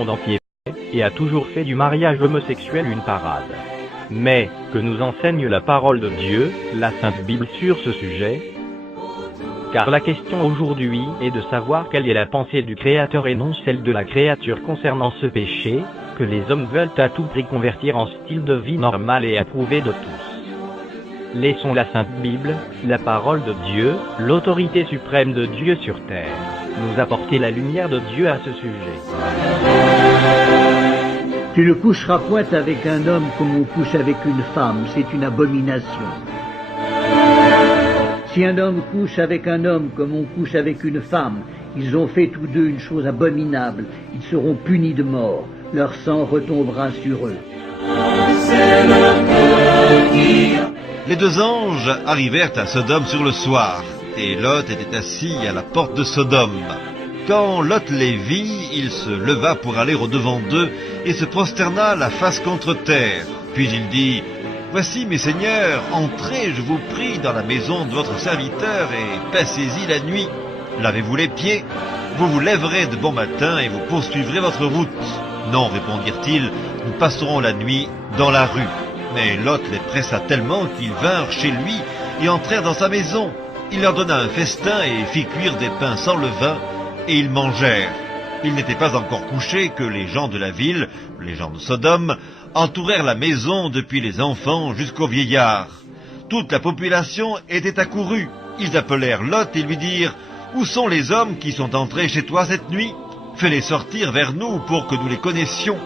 monde entier fait, et a toujours fait du mariage homosexuel une parade. Mais, que nous enseigne la parole de Dieu, la Sainte Bible sur ce sujet? Car la question aujourd'hui est de savoir quelle est la pensée du Créateur et non celle de la créature concernant ce péché, que les hommes veulent à tout prix convertir en style de vie normal et approuvé de tous. Laissons la Sainte Bible, la parole de Dieu, l'autorité suprême de Dieu sur terre, nous apporter la lumière de Dieu à ce sujet. Tu ne coucheras point avec un homme comme on couche avec une femme, c'est une abomination. Si un homme couche avec un homme comme on couche avec une femme, ils ont fait tous deux une chose abominable, ils seront punis de mort, leur sang retombera sur eux. Les deux anges arrivèrent à Sodome sur le soir, et Lot était assis à la porte de Sodome. Quand Lot les vit, il se leva pour aller au-devant d'eux, et se prosterna la face contre terre. Puis il dit: « Voici, mes seigneurs, entrez, je vous prie, dans la maison de votre serviteur, et passez-y la nuit. Lavez-vous les pieds, vous vous lèverez de bon matin, et vous poursuivrez votre route. » « Non, répondirent-ils, nous passerons la nuit dans la rue. » Mais Lot les pressa tellement qu'ils vinrent chez lui et entrèrent dans sa maison. Il leur donna un festin et fit cuire des pains sans levain, et ils mangèrent. Ils n'étaient pas encore couchés que les gens de la ville, les gens de Sodome, entourèrent la maison depuis les enfants jusqu'aux vieillards. Toute la population était accourue. Ils appelèrent Lot et lui dirent: « Où sont les hommes qui sont entrés chez toi cette nuit ? Fais-les sortir vers nous pour que nous les connaissions. »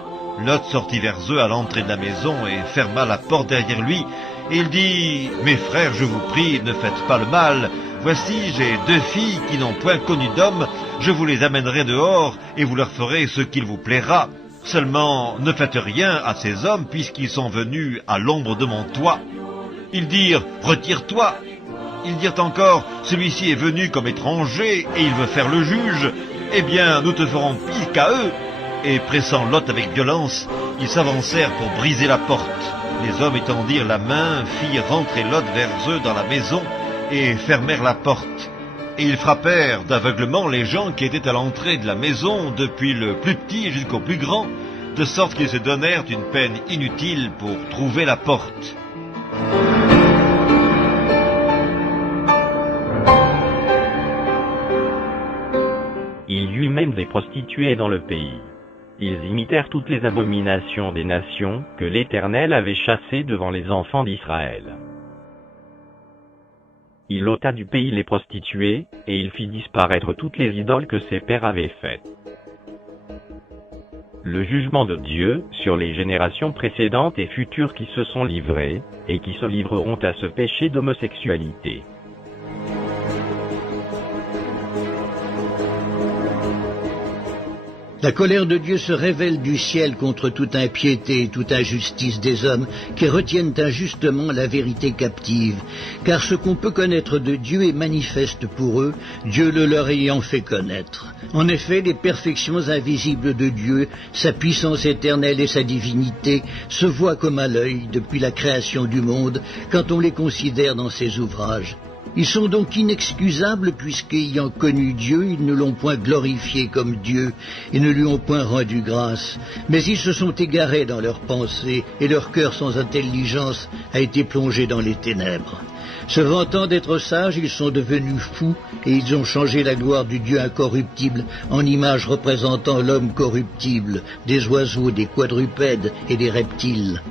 Lot sortit vers eux à l'entrée de la maison et ferma la porte derrière lui. Et il dit: « Mes frères, je vous prie, ne faites pas le mal. Voici, j'ai deux filles qui n'ont point connu d'homme. Je vous les amènerai dehors et vous leur ferez ce qu'il vous plaira. Seulement, ne faites rien à ces hommes puisqu'ils sont venus à l'ombre de mon toit. » Ils dirent: « Retire-toi. » Ils dirent encore: « Celui-ci est venu comme étranger et il veut faire le juge. Eh bien, nous te ferons pire qu'à eux. » Et pressant Lot avec violence, ils s'avancèrent pour briser la porte. Les hommes étendirent la main, firent rentrer Lot vers eux dans la maison et fermèrent la porte. Et ils frappèrent d'aveuglement les gens qui étaient à l'entrée de la maison, depuis le plus petit jusqu'au plus grand, de sorte qu'ils se donnèrent une peine inutile pour trouver la porte. Il y eut même des prostituées dans le pays. Ils imitèrent toutes les abominations des nations que l'Éternel avait chassées devant les enfants d'Israël. Il ôta du pays les prostituées, et il fit disparaître toutes les idoles que ses pères avaient faites. Le jugement de Dieu sur les générations précédentes et futures qui se sont livrées, et qui se livreront à ce péché d'homosexualité. La colère de Dieu se révèle du ciel contre toute impiété et toute injustice des hommes qui retiennent injustement la vérité captive. Car ce qu'on peut connaître de Dieu est manifeste pour eux, Dieu le leur ayant fait connaître. En effet, les perfections invisibles de Dieu, sa puissance éternelle et sa divinité, se voient comme à l'œil depuis la création du monde, quand on les considère dans ses ouvrages. Ils sont donc inexcusables puisqu'ayant connu Dieu, ils ne l'ont point glorifié comme Dieu et ne lui ont point rendu grâce. Mais ils se sont égarés dans leurs pensées et leur cœur sans intelligence a été plongé dans les ténèbres. Se vantant d'être sages, ils sont devenus fous et ils ont changé la gloire du Dieu incorruptible en image représentant l'homme corruptible, des oiseaux, des quadrupèdes et des reptiles.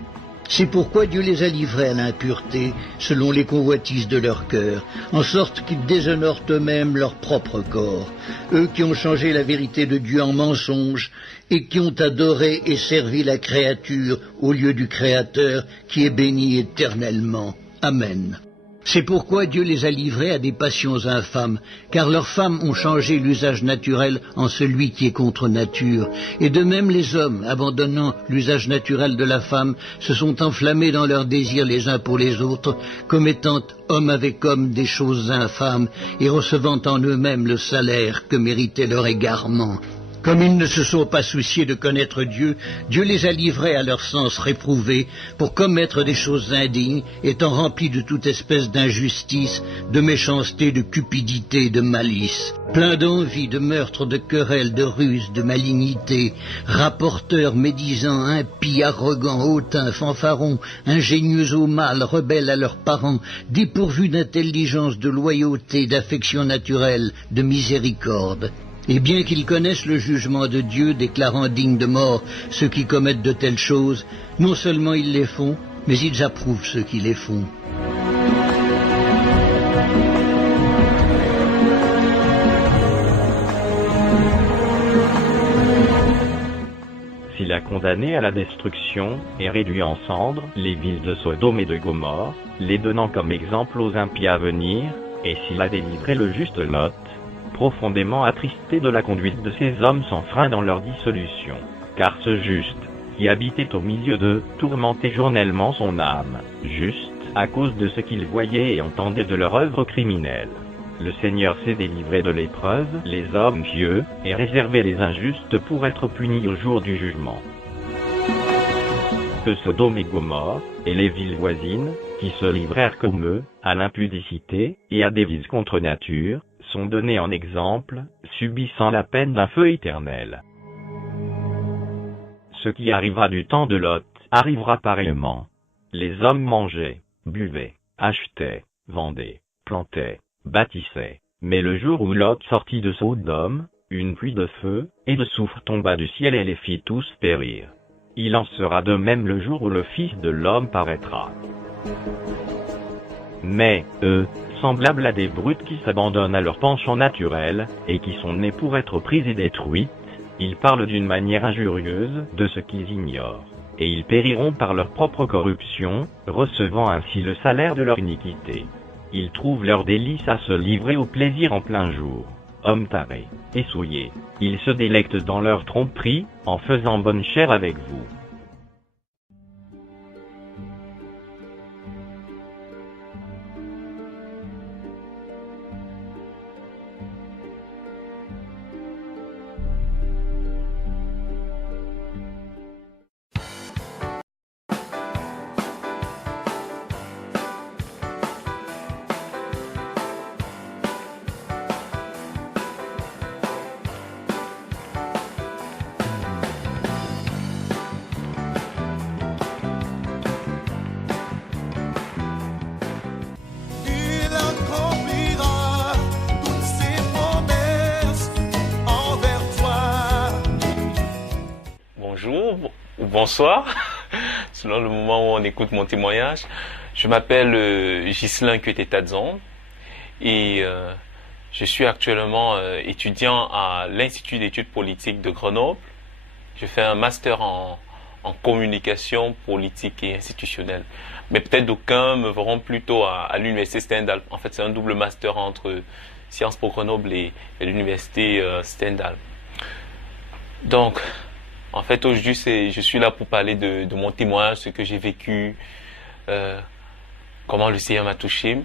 C'est pourquoi Dieu les a livrés à l'impureté, selon les convoitises de leur cœur, en sorte qu'ils déshonorent eux-mêmes leur propre corps, eux qui ont changé la vérité de Dieu en mensonge, et qui ont adoré et servi la créature au lieu du Créateur, qui est béni éternellement. Amen. C'est pourquoi Dieu les a livrés à des passions infâmes, car leurs femmes ont changé l'usage naturel en celui qui est contre nature. Et de même les hommes, abandonnant l'usage naturel de la femme, se sont enflammés dans leurs désirs les uns pour les autres, commettant homme avec homme des choses infâmes, et recevant en eux-mêmes le salaire que méritait leur égarement. Comme ils ne se sont pas souciés de connaître Dieu, Dieu les a livrés à leur sens réprouvé pour commettre des choses indignes, étant remplis de toute espèce d'injustice, de méchanceté, de cupidité, de malice. Pleins d'envie, de meurtre, de querelles, de ruse, de malignité, rapporteurs, médisants, impies, arrogants, hautains, fanfarons, ingénieux au mal, rebelles à leurs parents, dépourvus d'intelligence, de loyauté, d'affection naturelle, de miséricorde. Et bien qu'ils connaissent le jugement de Dieu, déclarant dignes de mort ceux qui commettent de telles choses, non seulement ils les font, mais ils approuvent ceux qui les font. S'il a condamné à la destruction et réduit en cendres les villes de Sodome et de Gomorrhe, les donnant comme exemple aux impies à venir, et s'il a délivré le juste Lot, profondément attristé de la conduite de ces hommes sans frein dans leur dissolution, car ce juste, qui habitait au milieu d'eux, tourmentait journellement son âme, juste, à cause de ce qu'il voyait et entendait de leur œuvre criminelle. Le Seigneur s'est délivré de l'épreuve, les hommes pieux, et réservé les injustes pour être punis au jour du jugement. Que Sodome et Gomorrhe, et les villes voisines, qui se livrèrent comme eux, à l'impudicité, et à des vices contre nature, sont donnés en exemple, subissant la peine d'un feu éternel. Ce qui arrivera du temps de Lot, arrivera pareillement. Les hommes mangeaient, buvaient, achetaient, vendaient, plantaient, bâtissaient. Mais le jour où Lot sortit de Sodome, une pluie de feu et de soufre tomba du ciel et les fit tous périr. Il en sera de même le jour où le Fils de l'homme paraîtra. Mais, eux, semblables à des brutes qui s'abandonnent à leur penchant naturel, et qui sont nés pour être prises et détruites, ils parlent d'une manière injurieuse de ce qu'ils ignorent, et ils périront par leur propre corruption, recevant ainsi le salaire de leur iniquité. Ils trouvent leur délice à se livrer au plaisir en plein jour. Hommes tarés et souillés, ils se délectent dans leur tromperie, en faisant bonne chère avec vous. Bonjour ou bonsoir, selon le moment où on écoute mon témoignage. Je m'appelle Ghislain Kuetetadzon et je suis actuellement étudiant à l'Institut d'études politiques de Grenoble. Je fais un master en communication politique et institutionnelle. Mais peut-être d'aucuns me verront plutôt à l'Université Stendhal. En fait, c'est un double master entre Sciences Po Grenoble et l'Université Stendhal. Donc, en fait, aujourd'hui, je suis là pour parler de mon témoignage, ce que j'ai vécu, comment le Seigneur m'a touché.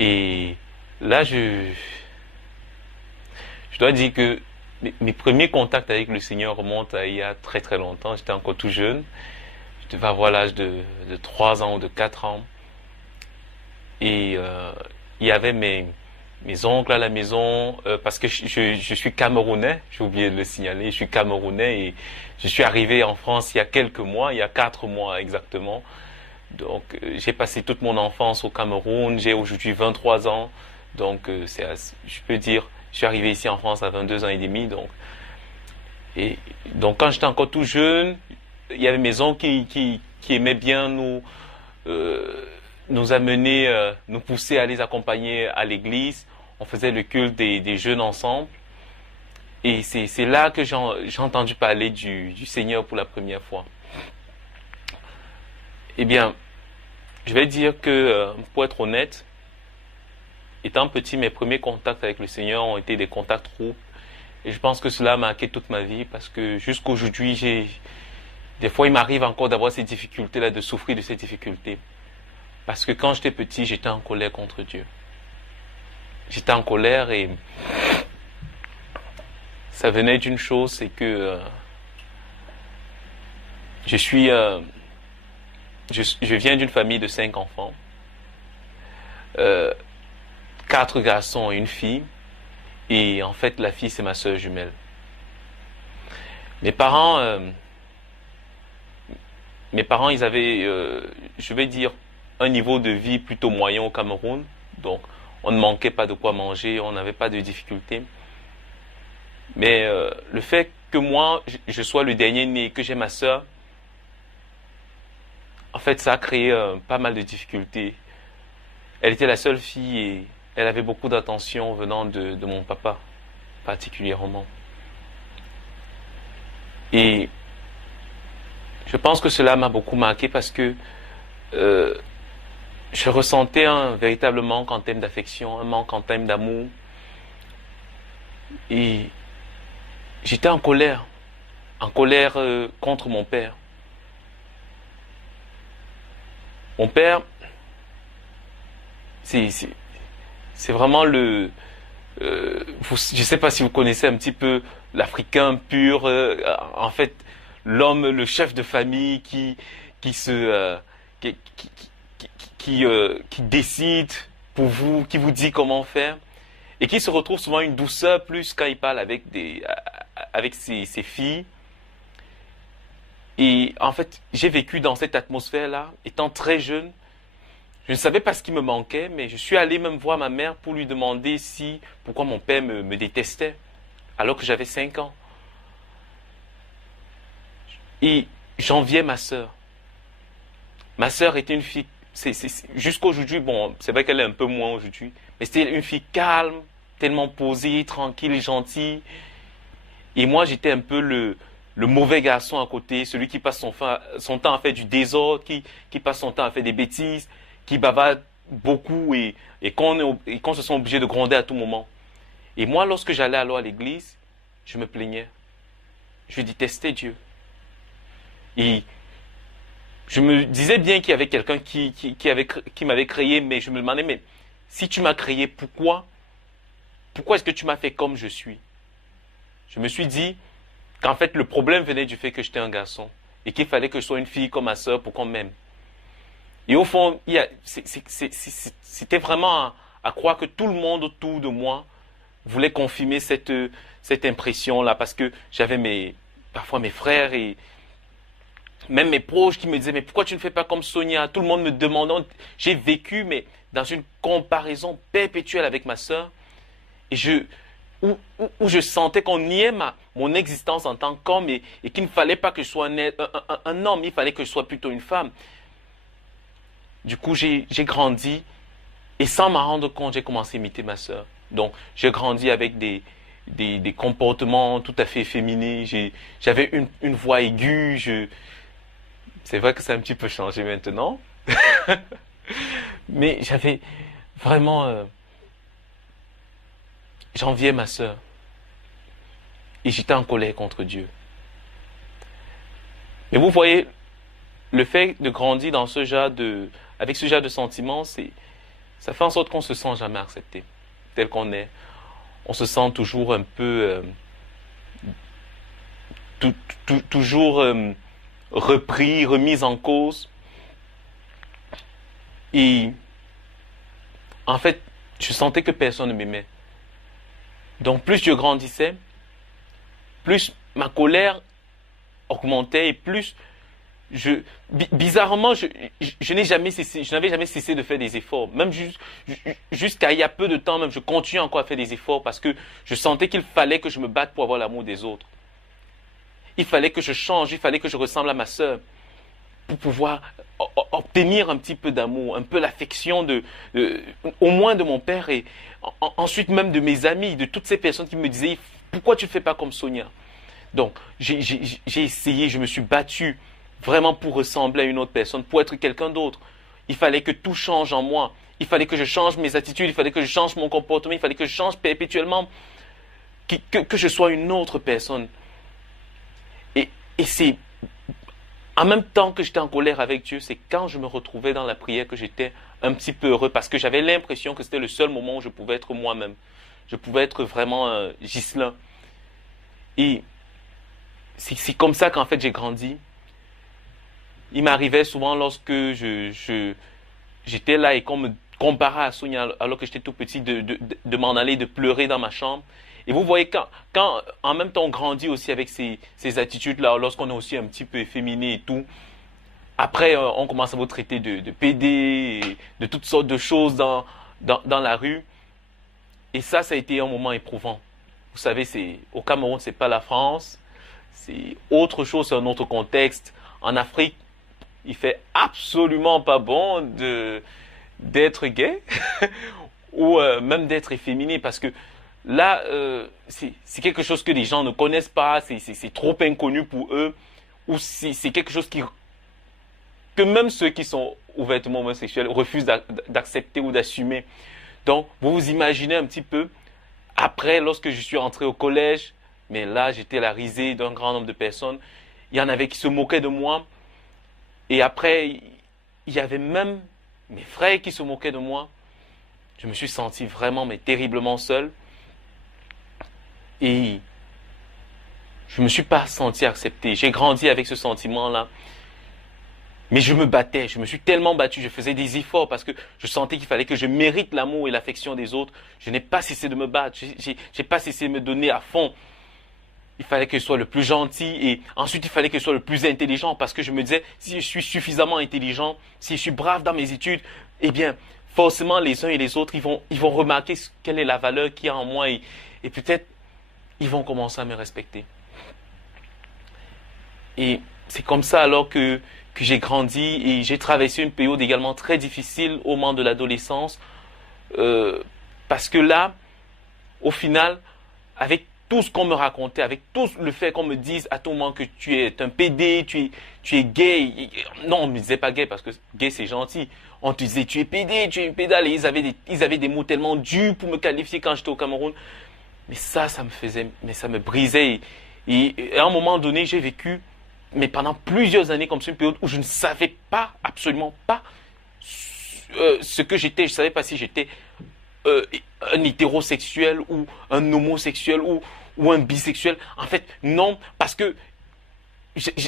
Et là, je dois dire que mes premiers contacts avec le Seigneur remontent à il y a très très longtemps. J'étais encore tout jeune. Je devais avoir l'âge de 3 ans ou de 4 ans. Et il y avait mes oncles à la maison, parce que je suis camerounais, j'ai oublié de le signaler, je suis camerounais et je suis arrivé en France il y a quelques mois, il y a 4 mois exactement. Donc j'ai passé toute mon enfance au Cameroun, j'ai aujourd'hui 23 ans, donc je peux dire, je suis arrivé ici en France à 22 ans et demi. Donc quand j'étais encore tout jeune, il y avait mes oncles qui aimaient bien nous amener, nous pousser à les accompagner à l'église. On faisait le culte des jeunes ensemble. Et c'est là que j'ai entendu parler du Seigneur pour la première fois. Eh bien, je vais dire que, pour être honnête, étant petit, mes premiers contacts avec le Seigneur ont été des contacts groupes. Et je pense que cela a marqué toute ma vie parce que jusqu'aujourd'hui, des fois, il m'arrive encore d'avoir ces difficultés-là, de souffrir de ces difficultés. Parce que quand j'étais petit, j'étais en colère contre Dieu. J'étais en colère et ça venait d'une chose, c'est que je viens d'une famille de 5 enfants, 4 garçons et une fille, et en fait la fille c'est ma sœur jumelle. Mes parents ils avaient, je vais dire, un niveau de vie plutôt moyen au Cameroun, donc on ne manquait pas de quoi manger, on n'avait pas de difficultés. Mais le fait que moi, je sois le dernier né, que j'ai ma sœur, en fait, ça a créé pas mal de difficultés. Elle était la seule fille et elle avait beaucoup d'attention venant de mon papa, particulièrement. Et je pense que cela m'a beaucoup marqué parce que je ressentais un véritable manque en termes d'affection, un manque en termes d'amour. Et j'étais en colère contre mon père. Mon père, c'est vraiment le... je ne sais pas si vous connaissez un petit peu l'Africain pur, en fait, l'homme, le chef de famille qui décide pour vous, qui vous dit comment faire, et qui se retrouve souvent une douceur plus quand il parle avec ses filles. Et en fait, j'ai vécu dans cette atmosphère-là, étant très jeune. Je ne savais pas ce qui me manquait, mais je suis allé même voir ma mère pour lui demander pourquoi mon père me détestait, alors que j'avais 5 ans. Et j'enviais ma sœur. Ma sœur était une fille, jusqu'à aujourd'hui, bon, c'est vrai qu'elle est un peu moins aujourd'hui, mais c'était une fille calme, tellement posée, tranquille, gentille. Et moi, j'étais un peu le mauvais garçon à côté, celui qui passe son temps à faire du désordre, qui passe son temps à faire des bêtises, qui bavarde beaucoup et qu'on se sent obligé de gronder à tout moment. Et moi, lorsque j'allais alors à l'église, je me plaignais. Je détestais Dieu. Et je me disais bien qu'il y avait quelqu'un qui m'avait créé, mais je me demandais, mais si tu m'as créé, pourquoi est-ce que tu m'as fait comme je suis? Je me suis dit qu'en fait, le problème venait du fait que j'étais un garçon et qu'il fallait que je sois une fille comme ma sœur pour qu'on m'aime. Et au fond, c'était vraiment à croire que tout le monde autour de moi voulait confirmer cette impression-là, parce que j'avais parfois mes frères et même mes proches qui me disaient, mais pourquoi tu ne fais pas comme Sonia? Tout le monde me demandant. J'ai vécu, mais dans une comparaison perpétuelle avec ma sœur, et où je sentais qu'on niait mon existence en tant qu'homme et qu'il ne fallait pas que je sois un homme, il fallait que je sois plutôt une femme. Du coup, j'ai grandi et sans m'en rendre compte, j'ai commencé à imiter ma sœur. Donc, j'ai grandi avec des comportements tout à fait féminins. J'avais une voix aiguë. C'est vrai que ça a un petit peu changé maintenant. Mais j'avais vraiment... j'enviais ma sœur. Et j'étais en colère contre Dieu. Mais vous voyez, le fait de grandir avec ce genre de sentiments, ça fait en sorte qu'on se sent jamais accepté, tel qu'on est. On se sent toujours un peu... toujours repris, remis en cause. Et en fait, je sentais que personne ne m'aimait. Donc plus je grandissais, plus ma colère augmentait et plus bizarrement, je n'avais jamais cessé de faire des efforts. Même jusqu'à il y a peu de temps, même je continue encore à faire des efforts parce que je sentais qu'il fallait que je me batte pour avoir l'amour des autres. Il fallait que je change, il fallait que je ressemble à ma sœur pour pouvoir obtenir un petit peu d'amour, un peu l'affection au moins de mon père et ensuite même de mes amis, de toutes ces personnes qui me disaient « Pourquoi tu ne fais pas comme Sonia ?» Donc, j'ai essayé, je me suis battu vraiment pour ressembler à une autre personne, pour être quelqu'un d'autre. Il fallait que tout change en moi. Il fallait que je change mes attitudes, il fallait que je change mon comportement, il fallait que je change perpétuellement, que je sois une autre personne. Et c'est en même temps que j'étais en colère avec Dieu, c'est quand je me retrouvais dans la prière que j'étais un petit peu heureux parce que j'avais l'impression que c'était le seul moment où je pouvais être moi-même. Je pouvais être vraiment Ghislain. Et c'est comme ça qu'en fait j'ai grandi. Il m'arrivait souvent lorsque j'étais là et qu'on me comparait à Sonia alors que j'étais tout petit de m'en aller, de pleurer dans ma chambre. Et vous voyez, quand en même temps on grandit aussi avec ces attitudes-là, lorsqu'on est aussi un petit peu efféminé et tout, après on commence à vous traiter de PD, et de toutes sortes de choses dans la rue. Et ça a été un moment éprouvant. Vous savez, au Cameroun, c'est pas la France, c'est autre chose, c'est un autre contexte. En Afrique, il fait absolument pas bon d'être gay ou même d'être efféminé parce que là, c'est quelque chose que les gens ne connaissent pas, c'est trop inconnu pour eux, ou c'est quelque chose que même ceux qui sont ouvertement homosexuels refusent d'accepter ou d'assumer. Donc, vous vous imaginez un petit peu, après, lorsque je suis entré au collège, mais là, j'étais la risée d'un grand nombre de personnes, il y en avait qui se moquaient de moi, et après, il y avait même mes frères qui se moquaient de moi. Je me suis senti vraiment, mais terriblement seul. Et je ne me suis pas senti accepté. J'ai grandi avec ce sentiment-là. Mais je me battais, je me suis tellement battu, je faisais des efforts parce que je sentais qu'il fallait que je mérite l'amour et l'affection des autres. Je n'ai pas cessé de me battre, j'ai pas cessé de me donner à fond. Il fallait que je sois le plus gentil et ensuite il fallait que je sois le plus intelligent parce que je me disais, si je suis suffisamment intelligent, si je suis brave dans mes études, eh bien, forcément les uns et les autres, ils vont remarquer quelle est la valeur qu'il y a en moi et peut-être ils vont commencer à me respecter. Et c'est comme ça alors que j'ai grandi et j'ai traversé une période également très difficile au moment de l'adolescence parce que là, au final, avec tout ce qu'on me racontait, avec tout le fait qu'on me dise à tout moment que tu es un PD, tu es gay. Non, on ne me disait pas gay parce que gay c'est gentil. On te disait tu es PD, tu es une pédale. Et ils avaient des mots tellement durs pour me qualifier quand j'étais au Cameroun. Mais ça me brisait. Et à un moment donné, j'ai vécu, mais pendant plusieurs années comme ça, une période où je ne savais pas, absolument pas ce que j'étais. Je ne savais pas si j'étais un hétérosexuel ou un homosexuel ou un bisexuel. En fait, non, parce que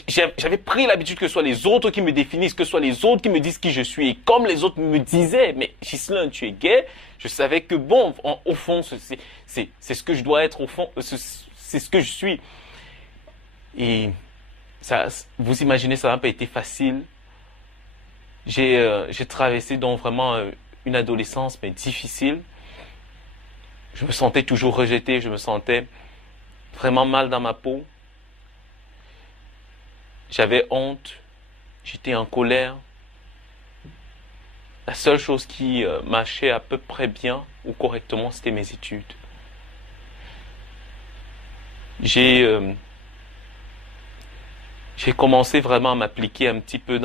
j'avais pris l'habitude que ce soit les autres qui me définissent, que ce soit les autres qui me disent qui je suis. Et comme les autres me disaient, mais Ghislain, tu es gay, je savais que bon, au fond, c'est ce que je dois être, au fond, c'est ce que je suis. Et ça, vous imaginez, ça n'a pas été facile. J'ai traversé donc vraiment une adolescence, mais difficile. Je me sentais toujours rejeté, je me sentais vraiment mal dans ma peau. J'avais honte, j'étais en colère. La seule chose qui marchait à peu près bien ou correctement, c'était mes études. J'ai commencé vraiment à m'appliquer un petit peu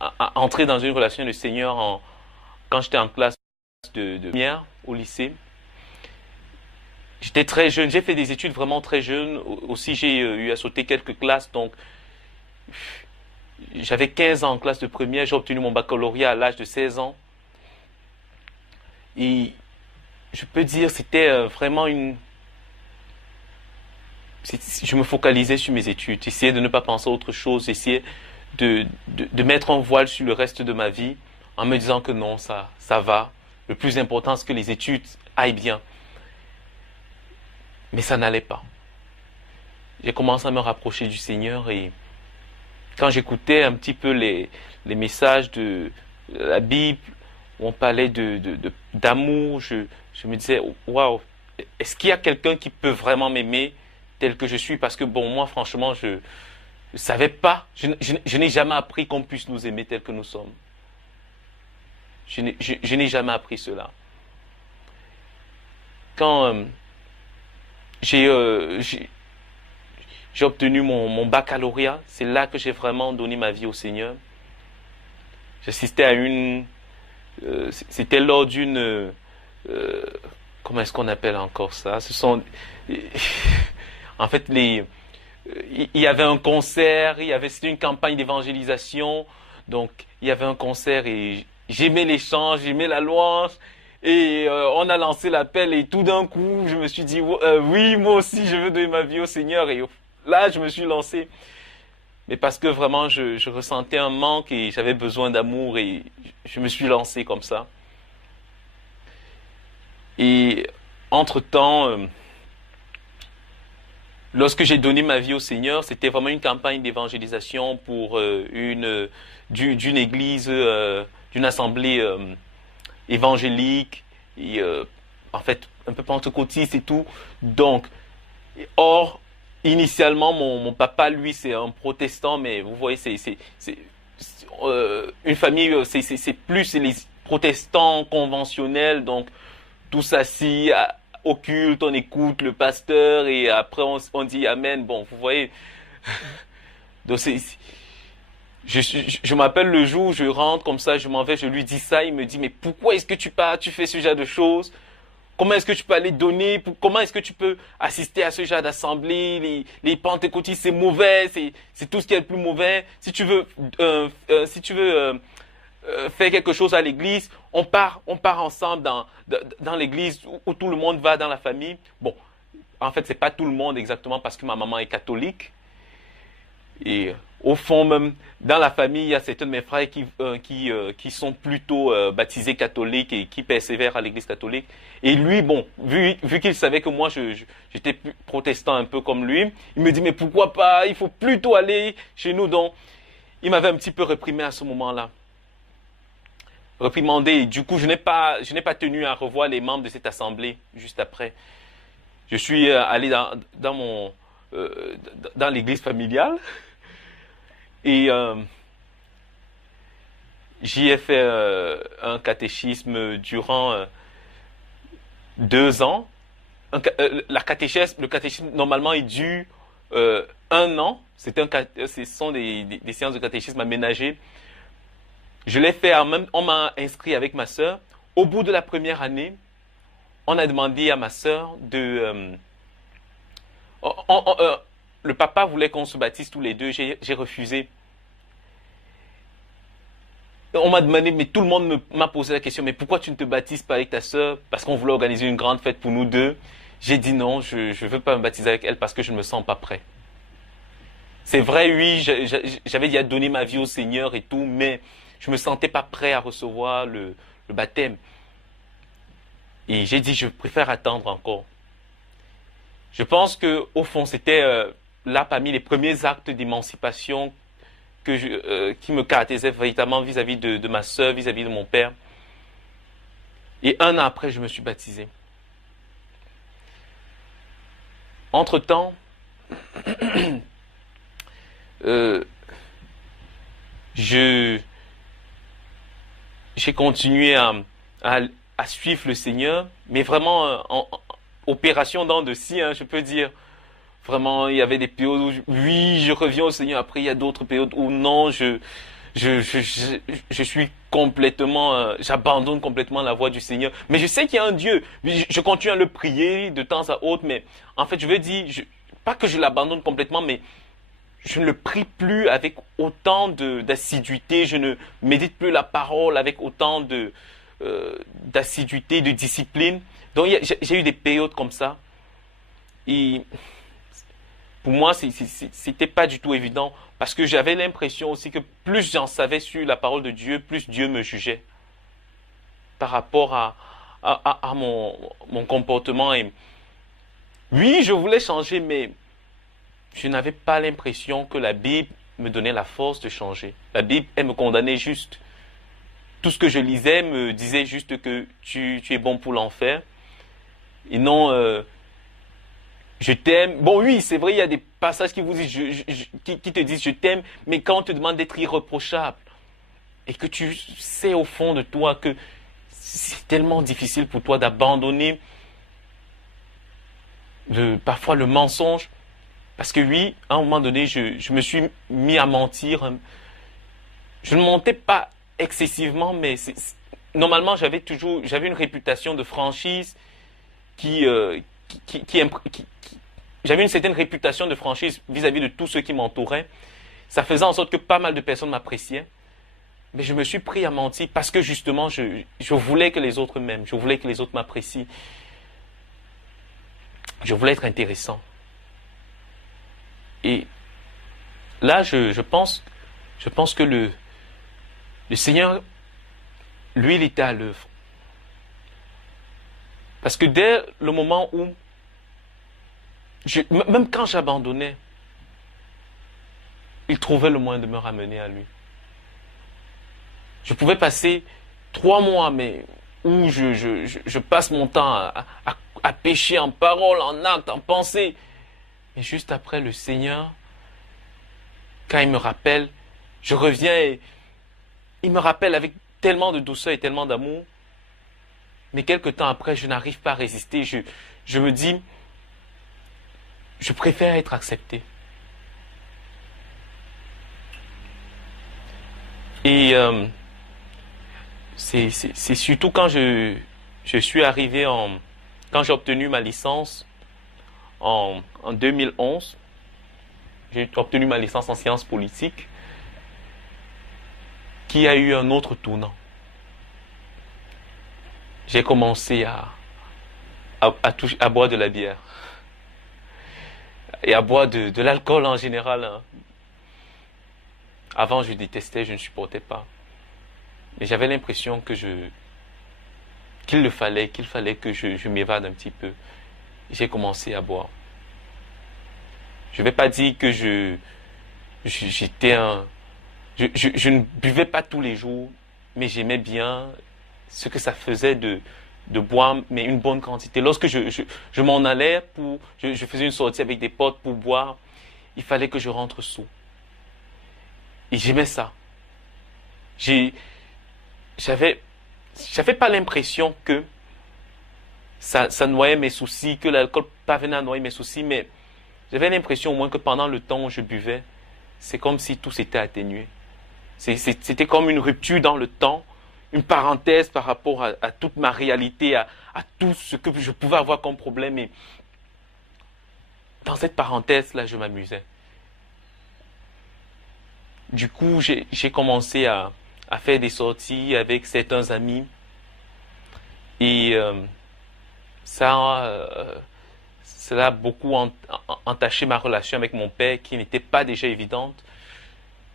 à entrer dans une relation de Seigneur quand j'étais en classe de première au lycée. J'étais très jeune, j'ai fait des études vraiment très jeune. Aussi, j'ai eu à sauter quelques classes, donc j'avais 15 ans en classe de première, j'ai obtenu mon baccalauréat à l'âge de 16 ans. Et je peux dire, c'était vraiment je me focalisais sur mes études, j'essayais de ne pas penser à autre chose, j'essayais de mettre un voile sur le reste de ma vie en me disant que non, ça va. Le plus important, c'est que les études aillent bien. Mais ça n'allait pas. J'ai commencé à me rapprocher du Seigneur et quand j'écoutais un petit peu les messages de la Bible, où on parlait d'amour, je me disais, waouh, est-ce qu'il y a quelqu'un qui peut vraiment m'aimer tel que je suis? Parce que bon, moi franchement, je ne savais pas, je n'ai jamais appris qu'on puisse nous aimer tel que nous sommes. Je n'ai jamais appris cela. Quand j'ai obtenu mon baccalauréat, c'est là que j'ai vraiment donné ma vie au Seigneur. J'assistais à c'était lors d'une, comment est-ce qu'on appelle encore ça? En fait, il y avait un concert, c'était une campagne d'évangélisation, donc il y avait un concert et j'aimais les chants, j'aimais la louange, Et on a lancé l'appel et tout d'un coup, je me suis dit, oui, moi aussi, je veux donner ma vie au Seigneur. Et là, je me suis lancé. Mais parce que vraiment, je ressentais un manque et j'avais besoin d'amour et je me suis lancé comme ça. Et entre-temps, lorsque j'ai donné ma vie au Seigneur, c'était vraiment une campagne d'évangélisation pour d'une église, d'une assemblée évangélique, et en fait un peu pentecôtiste et tout. Donc, or, initialement, mon papa, lui, c'est un protestant, mais vous voyez, c'est une famille, c'est plus les protestants conventionnels, donc tous assis au culte, on écoute le pasteur et après on dit Amen. Bon, vous voyez. Donc je m'appelle le jour où je rentre comme ça, je m'en vais, je lui dis ça, il me dit mais pourquoi est-ce que tu pars, tu fais ce genre de choses? Comment est-ce que tu peux aller donner? Comment est-ce que tu peux assister à ce genre d'assemblée? Les pentecôtistes, c'est mauvais, c'est tout ce qui est le plus mauvais. Si tu veux faire quelque chose à l'église, on part ensemble dans l'église où tout le monde va dans la famille. Bon, en fait, c'est pas tout le monde exactement parce que ma maman est catholique. Et au fond, même dans la famille, il y a certains de mes frères qui sont plutôt baptisés catholiques et qui persévèrent à l'église catholique. Et lui, bon, vu qu'il savait que moi, j'étais protestant un peu comme lui, il me dit, mais pourquoi pas, il faut plutôt aller chez nous. Donc, il m'avait un petit peu réprimé à ce moment-là. Réprimandé. Et du coup, je n'ai pas tenu à revoir les membres de cette assemblée juste après. Je suis allé dans l'église familiale. Et j'y ai fait un catéchisme durant 2 ans. Le catéchisme, normalement, il dure 1 an. Ce sont des séances de catéchisme aménagées. Je l'ai fait, on m'a inscrit avec ma sœur. Au bout de la première année, on a demandé à ma sœur le papa voulait qu'on se baptise tous les deux, j'ai refusé. On m'a demandé, mais tout le monde m'a posé la question, mais pourquoi tu ne te baptises pas avec ta sœur? Parce qu'on voulait organiser une grande fête pour nous deux. J'ai dit non, je ne veux pas me baptiser avec elle parce que je ne me sens pas prêt. C'est vrai, oui, j'avais déjà donné ma vie au Seigneur et tout, mais je ne me sentais pas prêt à recevoir le baptême. Et j'ai dit, je préfère attendre encore. Je pense que au fond, c'était là parmi les premiers actes d'émancipation qui me caractérisaient véritablement vis-à-vis de ma sœur, vis-à-vis de mon père. Et 1 an après, je me suis baptisé. Entre-temps, j'ai continué à suivre le Seigneur, mais vraiment en opération dans de scie, je peux dire. Vraiment, il y avait des périodes où, oui, je reviens au Seigneur. Après, il y a d'autres périodes où non, je suis complètement, j'abandonne complètement la voie du Seigneur. Mais je sais qu'il y a un Dieu. Je continue à le prier de temps à autre, mais en fait, je veux dire, pas que je l'abandonne complètement, mais je ne le prie plus avec autant d'assiduité. Je ne médite plus la parole avec autant d'assiduité, de discipline. Donc, j'ai eu des périodes comme ça. Et pour moi, c'était pas du tout évident parce que j'avais l'impression aussi que plus j'en savais sur la parole de Dieu, plus Dieu me jugeait par rapport à mon comportement. Et oui, je voulais changer, mais je n'avais pas l'impression que la Bible me donnait la force de changer. La Bible, elle me condamnait juste. Tout ce que je lisais me disait juste que tu es bon pour l'enfer. Et non, je t'aime. Bon, oui, c'est vrai, il y a des passages qui vous disent, qui te disent je t'aime, mais quand on te demande d'être irréprochable, et que tu sais au fond de toi que c'est tellement difficile pour toi d'abandonner parfois le mensonge, parce que oui, à un moment donné, je me suis mis à mentir. Je ne mentais pas excessivement, mais normalement, j'avais une réputation de franchise j'avais une certaine réputation de franchise vis-à-vis de tous ceux qui m'entouraient. Ça faisait en sorte que pas mal de personnes m'appréciaient. Mais je me suis pris à mentir parce que justement, je voulais que les autres m'aiment, je voulais que les autres m'apprécient. Je voulais être intéressant. Et là, je pense que le Seigneur, lui, il était à l'œuvre. Parce que dès le moment où, même quand j'abandonnais, il trouvait le moyen de me ramener à lui. Je pouvais passer 3 mois, mais où je passe mon temps à pécher en parole, en acte, en pensée. Mais juste après, le Seigneur, quand il me rappelle, je reviens et il me rappelle avec tellement de douceur et tellement d'amour. Mais quelque temps après, je n'arrive pas à résister. Je me dis, je préfère être accepté. Et c'est surtout quand je suis arrivé quand j'ai obtenu ma licence en 2011, j'ai obtenu ma licence en sciences politiques, qui a eu un autre tournant. J'ai commencé à boire de la bière et à boire de l'alcool en général. Hein. Avant, je détestais, je ne supportais pas. Mais j'avais l'impression qu'il fallait que je m'évade un petit peu. J'ai commencé à boire. Je ne vais pas dire que je ne buvais pas tous les jours, mais j'aimais bien ce que ça faisait de boire, mais une bonne quantité. Lorsque je m'en allais je faisais une sortie avec des potes pour boire, il fallait que je rentre sous. Et j'aimais ça. J'avais pas l'impression que ça noyait mes soucis, que l'alcool parvenait à noyer mes soucis, mais j'avais l'impression au moins que pendant le temps où je buvais, c'est comme si tout s'était atténué. C'était comme une rupture dans le temps, une parenthèse par rapport à toute ma réalité, à tout ce que je pouvais avoir comme problème. Et dans cette parenthèse-là, je m'amusais. Du coup, j'ai commencé à faire des sorties avec certains amis. Et ça a beaucoup entaché ma relation avec mon père, qui n'était pas déjà évidente.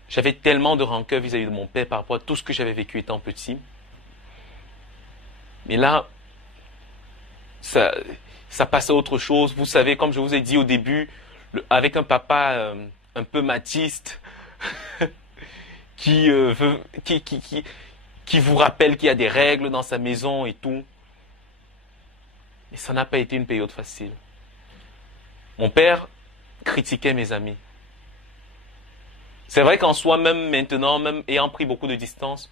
J'avais tellement de rancœur vis-à-vis de mon père par rapport à tout ce que j'avais vécu étant petit. Mais là, ça passait à autre chose. Vous savez, comme je vous ai dit au début, avec un papa un peu mathiste, qui vous rappelle qu'il y a des règles dans sa maison et tout. Mais ça n'a pas été une période facile. Mon père critiquait mes amis. C'est vrai qu'en soi, même maintenant, même ayant pris beaucoup de distance,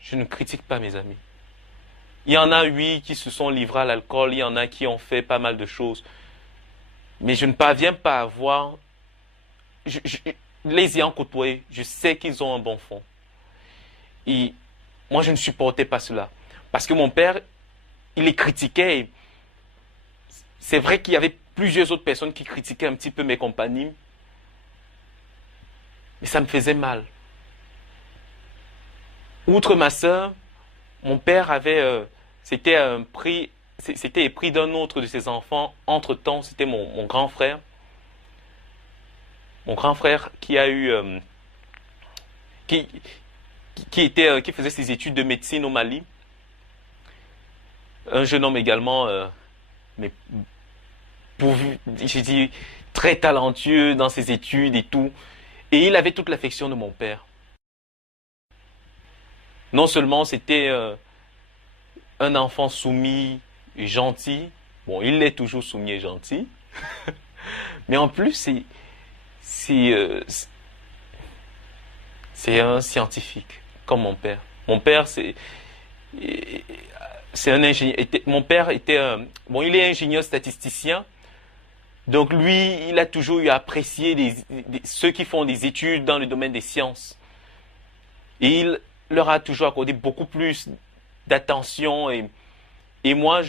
je ne critique pas mes amis. Il y en a, oui, qui se sont livrés à l'alcool, il y en a qui ont fait pas mal de choses. Mais je ne parviens pas à voir... les ayant côtoyés, je sais qu'ils ont un bon fond. Et moi, je ne supportais pas cela. Parce que mon père, il les critiquait. Et c'est vrai qu'il y avait plusieurs autres personnes qui critiquaient un petit peu mes compagnies. Mais ça me faisait mal. Outre ma sœur, mon père c'était épris d'un autre de ses enfants. Entre-temps, c'était mon grand frère. Mon grand frère qui a eu... qui faisait ses études de médecine au Mali. Un jeune homme également, mais j'ai dit, très talentueux dans ses études et tout. Et il avait toute l'affection de mon père. Non seulement c'était un enfant soumis et gentil. Bon, il est toujours soumis et gentil. Mais en plus, c'est un scientifique, comme mon père. Mon père, c'est un ingénieur. Mon père était il est ingénieur statisticien. Donc lui, il a toujours eu à apprécier ceux qui font des études dans le domaine des sciences. Et il leur a toujours accordé beaucoup plus d'attention. Et moi,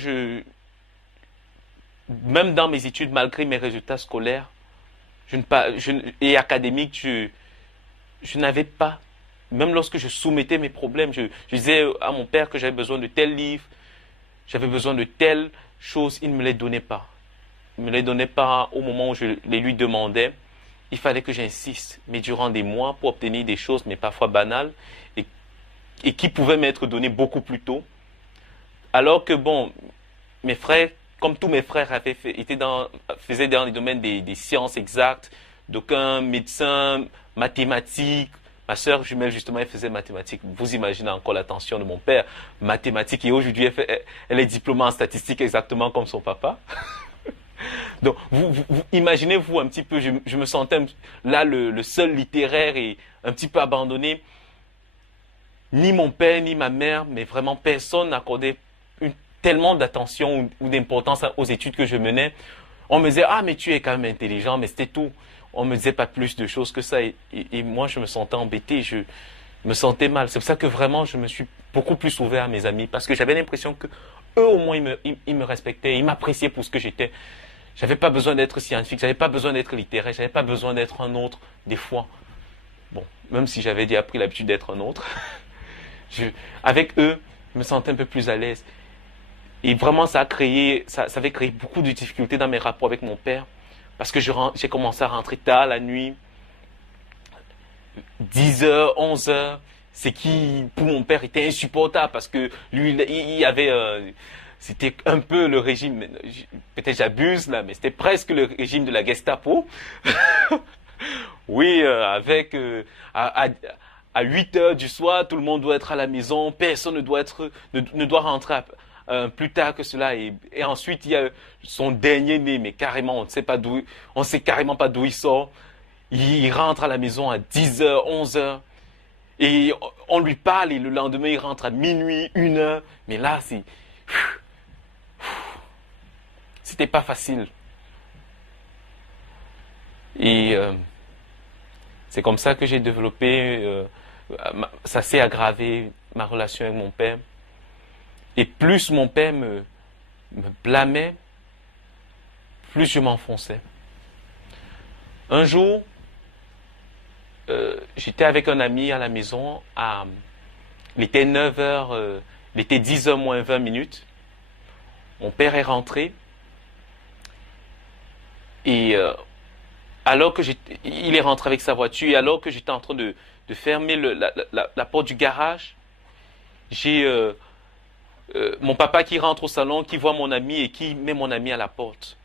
même dans mes études, malgré mes résultats scolaires et académiques, je n'avais pas même lorsque je soumettais mes problèmes, je disais à mon père que j'avais besoin de tel livre, j'avais besoin de telle chose, il ne me les donnait pas. Il ne me les donnait pas au moment où je les lui demandais. Il fallait que j'insiste, mais durant des mois, pour obtenir des choses, mais parfois banales, et qui pouvaient m'être données beaucoup plus tôt. Alors que, bon, mes frères, comme tous mes frères, faisaient dans les domaines des sciences exactes, d'aucun médecin, mathématiques. Ma sœur jumelle, justement, elle faisait mathématiques. Vous imaginez encore l'attention de mon père, mathématiques, et aujourd'hui, elle est diplômée en statistiques exactement comme son papa. Donc, imaginez-vous un petit peu, je me sentais là le seul littéraire et un petit peu abandonné. Ni mon père, ni ma mère, mais vraiment personne n'accordait tellement d'attention ou d'importance aux études que je menais. On me disait, ah, mais tu es quand même intelligent, mais c'était tout. On me disait pas plus de choses que ça. Et moi, je me sentais embêté, je me sentais mal. C'est pour ça que vraiment, je me suis beaucoup plus ouvert à mes amis, parce que j'avais l'impression que eux, au moins, ils me respectaient, ils m'appréciaient pour ce que j'étais. J'avais pas besoin d'être scientifique, j'avais pas besoin d'être littéraire, j'avais pas besoin d'être un autre, des fois. Bon, même si j'avais déjà pris l'habitude d'être un autre, avec eux, je me sentais un peu plus à l'aise. Et vraiment, ça avait créé beaucoup de difficultés dans mes rapports avec mon père, parce que j'ai commencé à rentrer tard la nuit, 10h, 11h, ce qui, pour mon père, était insupportable, parce que lui, il avait... c'était un peu le régime, peut-être j'abuse là, mais c'était presque le régime de la Gestapo. Oui, à 8 heures du soir, tout le monde doit être à la maison, personne ne doit rentrer plus tard que cela. Et ensuite, il y a son dernier né, mais carrément, on sait carrément pas d'où il sort. Il rentre à la maison à 10h, 11h. Et on lui parle et le lendemain, il rentre à minuit, 1h. Mais là, c'était pas facile. Et c'est comme ça que j'ai développé, ça s'est aggravé, ma relation avec mon père. Et plus mon père me blâmait, plus je m'enfonçais. Un jour, j'étais avec un ami à la maison, il était 9h, il était 10h moins 20 minutes. Mon père est rentré. Et alors que il est rentré avec sa voiture, et alors que j'étais en train de fermer la porte du garage, j'ai mon papa qui rentre au salon, qui voit mon ami et qui met mon ami à la porte.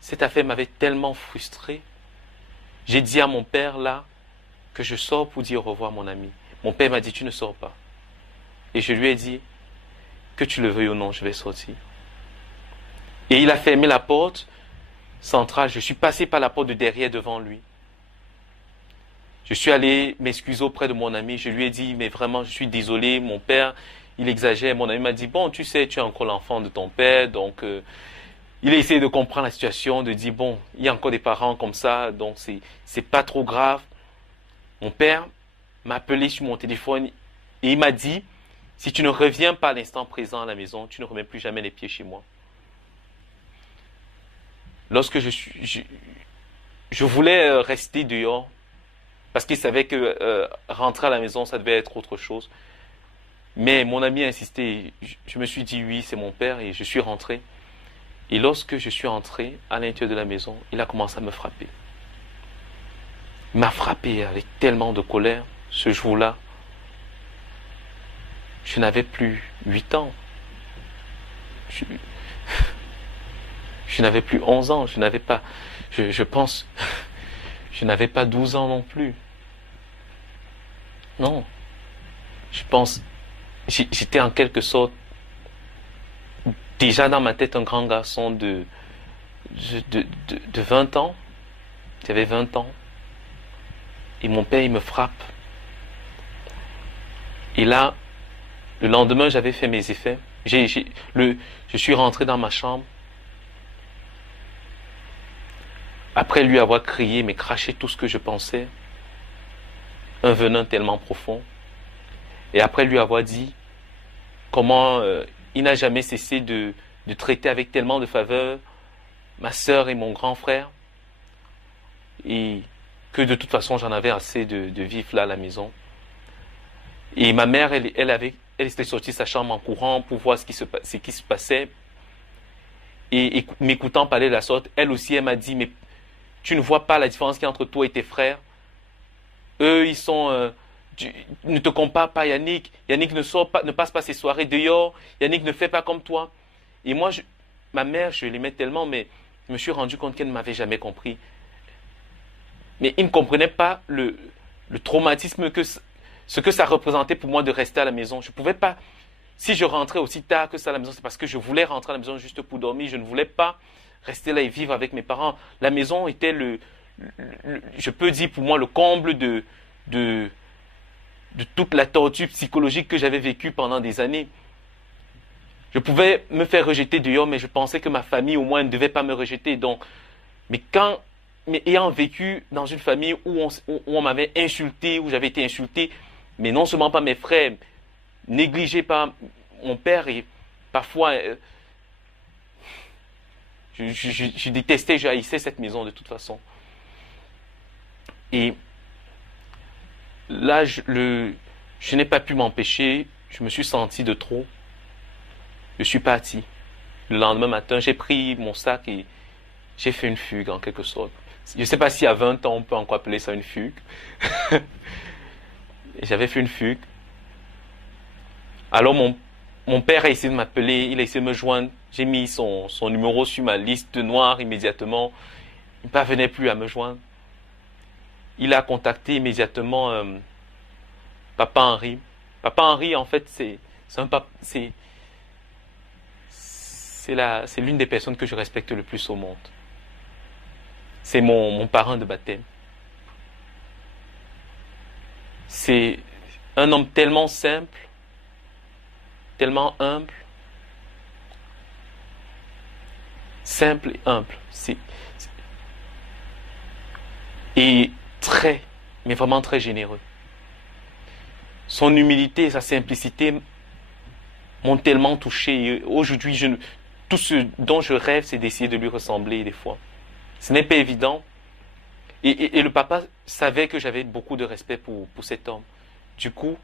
Cette affaire m'avait tellement frustré. J'ai dit à mon père là que je sors pour dire au revoir à mon ami. Mon père m'a dit, tu ne sors pas. Et je lui ai dit, que tu le veuilles ou non, je vais sortir. Et il a fermé la porte centrale. Je suis passé par la porte de derrière devant lui. Je suis allé m'excuser auprès de mon ami. Je lui ai dit, mais vraiment, je suis désolé, mon père, il exagère. Mon ami m'a dit, bon, tu sais, tu es encore l'enfant de ton père. Donc, il a essayé de comprendre la situation, de dire, bon, il y a encore des parents comme ça, donc c'est pas trop grave. Mon père m'a appelé sur mon téléphone et il m'a dit, si tu ne reviens pas à l'instant présent à la maison, tu ne remets plus jamais les pieds chez moi. Lorsque je voulais rester dehors, parce qu'il savait que rentrer à la maison, ça devait être autre chose. Mais mon ami a insisté, je me suis dit oui, c'est mon père, et je suis rentré. Et lorsque je suis entré à l'intérieur de la maison, il a commencé à me frapper. Il m'a frappé avec tellement de colère ce jour-là. Je n'avais plus 8 ans. Je n'avais plus 11 ans. Je n'avais pas, je pense, je n'avais pas 12 ans non plus. Non. Je pense, j'étais en quelque sorte déjà dans ma tête un grand garçon de 20 ans. J'avais 20 ans. Et mon père, il me frappe. Et là, le lendemain, j'avais fait mes effets. Je suis rentré dans ma chambre. Après lui avoir crié, mais craché tout ce que je pensais. Un venin tellement profond. Et après lui avoir dit comment il n'a jamais cessé de traiter avec tellement de faveur ma sœur et mon grand frère. Et que de toute façon j'en avais assez de vivre là à la maison. Et ma mère, elle était sortie de sa chambre en courant pour voir ce qui se passait. Et m'écoutant parler de la sorte, elle aussi, elle m'a dit, mais tu ne vois pas la différence qu'il y a entre toi et tes frères? Eux, ils sont... ne te compare pas, Yannick. Yannick ne passe pas ses soirées dehors. Yannick ne fait pas comme toi. Et moi, ma mère, je l'aimais tellement, mais je me suis rendu compte qu'elle ne m'avait jamais compris. Mais il ne comprenait pas le traumatisme ce que ça représentait pour moi de rester à la maison. Je ne pouvais pas, si je rentrais aussi tard que ça à la maison, c'est parce que je voulais rentrer à la maison juste pour dormir. Je ne voulais pas rester là et vivre avec mes parents. La maison était je peux dire pour moi, le comble de toute la torture psychologique que j'avais vécue pendant des années. Je pouvais me faire rejeter dehors, mais je pensais que ma famille au moins ne devait pas me rejeter. Donc, mais ayant vécu dans une famille où on m'avait insulté, où j'avais été insulté, mais non seulement par mes frères, négligé par mon père, et parfois je détestais, je haïssais cette maison de toute façon. Et là, je n'ai pas pu m'empêcher, je me suis senti de trop. Je suis parti. Le lendemain matin, j'ai pris mon sac et j'ai fait une fugue en quelque sorte. Je ne sais pas si à 20 ans on peut encore appeler ça une fugue. J'avais fait une fugue. Alors mon père a essayé de m'appeler, il a essayé de me joindre. J'ai mis son numéro sur ma liste noire immédiatement. Il ne parvenait plus à me joindre. Il a contacté immédiatement Papa Henri. Papa Henri, en fait, c'est l'une des personnes que je respecte le plus au monde. C'est mon parrain de baptême. C'est un homme tellement simple, tellement humble. Simple et humble. Et mais vraiment très généreux. Son humilité et sa simplicité m'ont tellement touché. Aujourd'hui, tout ce dont je rêve, c'est d'essayer de lui ressembler des fois. Ce n'est pas évident. Et le papa savait que j'avais beaucoup de respect pour cet homme. Du coup,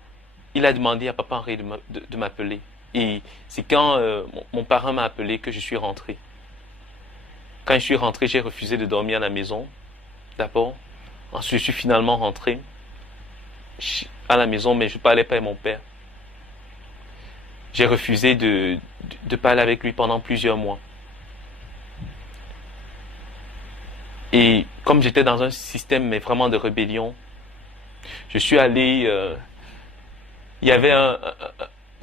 il a demandé à Papa Henri de m'appeler. Et c'est quand mon parrain m'a appelé que je suis rentré. Quand je suis rentré, j'ai refusé de dormir à la maison, d'abord. Ensuite, je suis finalement rentré à la maison, mais je ne parlais pas avec mon père. J'ai refusé de parler avec lui pendant plusieurs mois. Et comme j'étais dans un système mais vraiment de rébellion, je suis allé... il y avait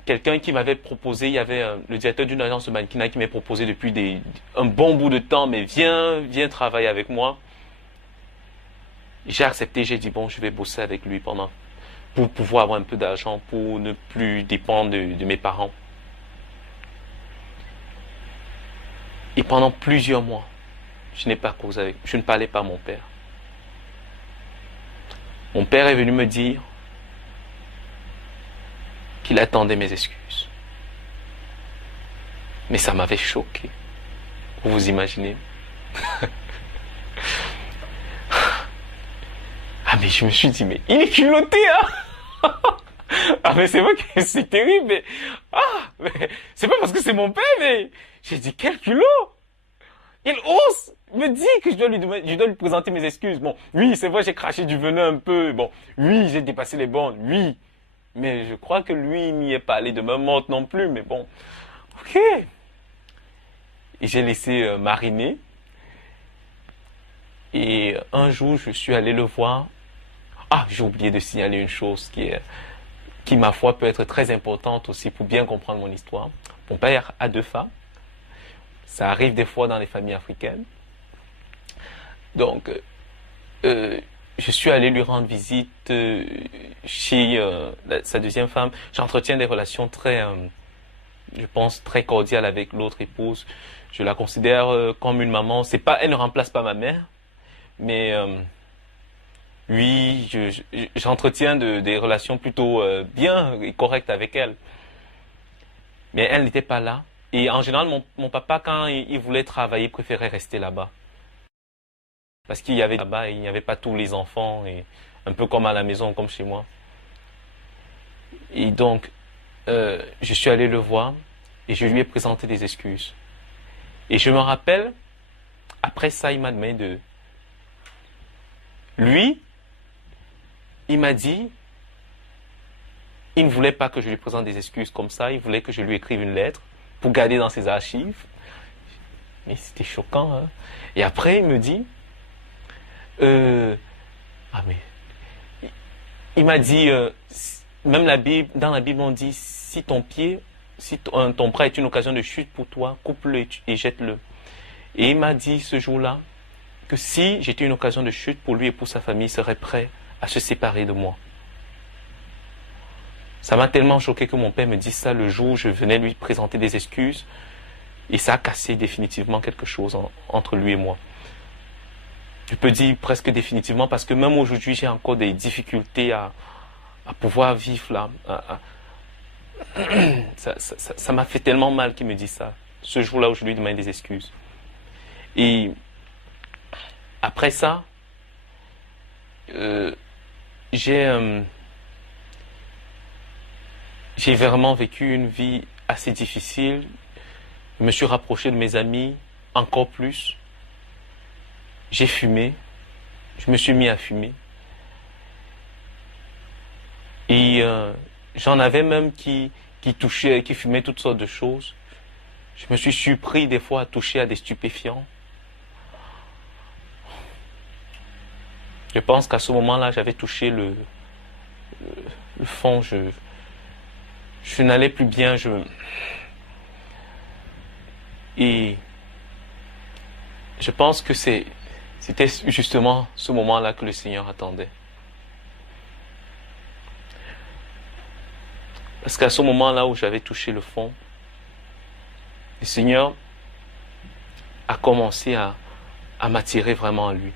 quelqu'un qui m'avait proposé, il y avait le directeur d'une agence de mannequinat qui m'avait proposé depuis un bon bout de temps, mais viens travailler avec moi. J'ai accepté, j'ai dit bon, je vais bosser avec lui pour pouvoir avoir un peu d'argent, pour ne plus dépendre de mes parents. Et pendant plusieurs mois, je ne parlais pas à mon père. Mon père est venu me dire qu'il attendait mes excuses. Mais ça m'avait choqué. Vous imaginez? Ah mais je me suis dit, mais il est culotté, hein. Ah mais c'est vrai que c'est terrible, mais c'est pas parce que c'est mon père, mais j'ai dit, quel culot. Il ose me dire que je dois lui présenter mes excuses. Bon, oui, c'est vrai, j'ai craché du venin un peu. Bon, oui, j'ai dépassé les bornes, oui. Mais je crois que lui, il n'y est pas allé de même montre non plus, mais bon. Ok. Et j'ai laissé mariner. Et un jour, je suis allé le voir. Ah, j'ai oublié de signaler une chose qui, ma foi, peut être très importante aussi pour bien comprendre mon histoire. Mon père a 2 femmes. Ça arrive des fois dans les familles africaines. Donc, je suis allé lui rendre visite chez sa 2e femme. J'entretiens des relations très, je pense, très cordiales avec l'autre épouse. Je la considère comme une maman. Elle ne remplace pas ma mère, mais oui, j'entretiens des relations plutôt bien et correctes avec elle. Mais elle n'était pas là. Et en général, mon papa, quand il voulait travailler, préférait rester là-bas. parce qu'il y avait là-bas, il n'y avait pas tous les enfants, et un peu comme à la maison, comme chez moi. Et donc, je suis allé le voir et je lui ai présenté des excuses. Et je me rappelle, après ça, il m'a demandé de... Lui, il m'a dit, il ne voulait pas que je lui présente des excuses comme ça, il voulait que je lui écrive une lettre pour garder dans ses archives. Mais c'était choquant, hein. Et après, il me dit, il m'a dit, même dans la Bible, on dit, si ton bras est une occasion de chute pour toi, coupe-le et jette-le. Et il m'a dit ce jour-là que si j'étais une occasion de chute pour lui et pour sa famille, il serait prêt à se séparer de moi. Ça m'a tellement choqué que mon père me dise ça le jour où je venais lui présenter des excuses, et ça a cassé définitivement quelque chose entre lui et moi. Je peux dire presque définitivement, parce que même aujourd'hui, j'ai encore des difficultés à pouvoir vivre là. Ça m'a fait tellement mal qu'il me dise ça, ce jour-là où je lui demande des excuses. Et après ça, j'ai vraiment vécu une vie assez difficile. Je me suis rapproché de mes amis encore plus. J'ai fumé. Je me suis mis à fumer. Et j'en avais même qui touchaient, qui fumaient toutes sortes de choses. Je me suis surpris des fois à toucher à des stupéfiants. Je pense qu'à ce moment-là, j'avais touché le fond. Je n'allais plus bien. Et je pense que c'était justement ce moment-là que le Seigneur attendait. Parce qu'à ce moment-là où j'avais touché le fond, le Seigneur a commencé à m'attirer vraiment à lui.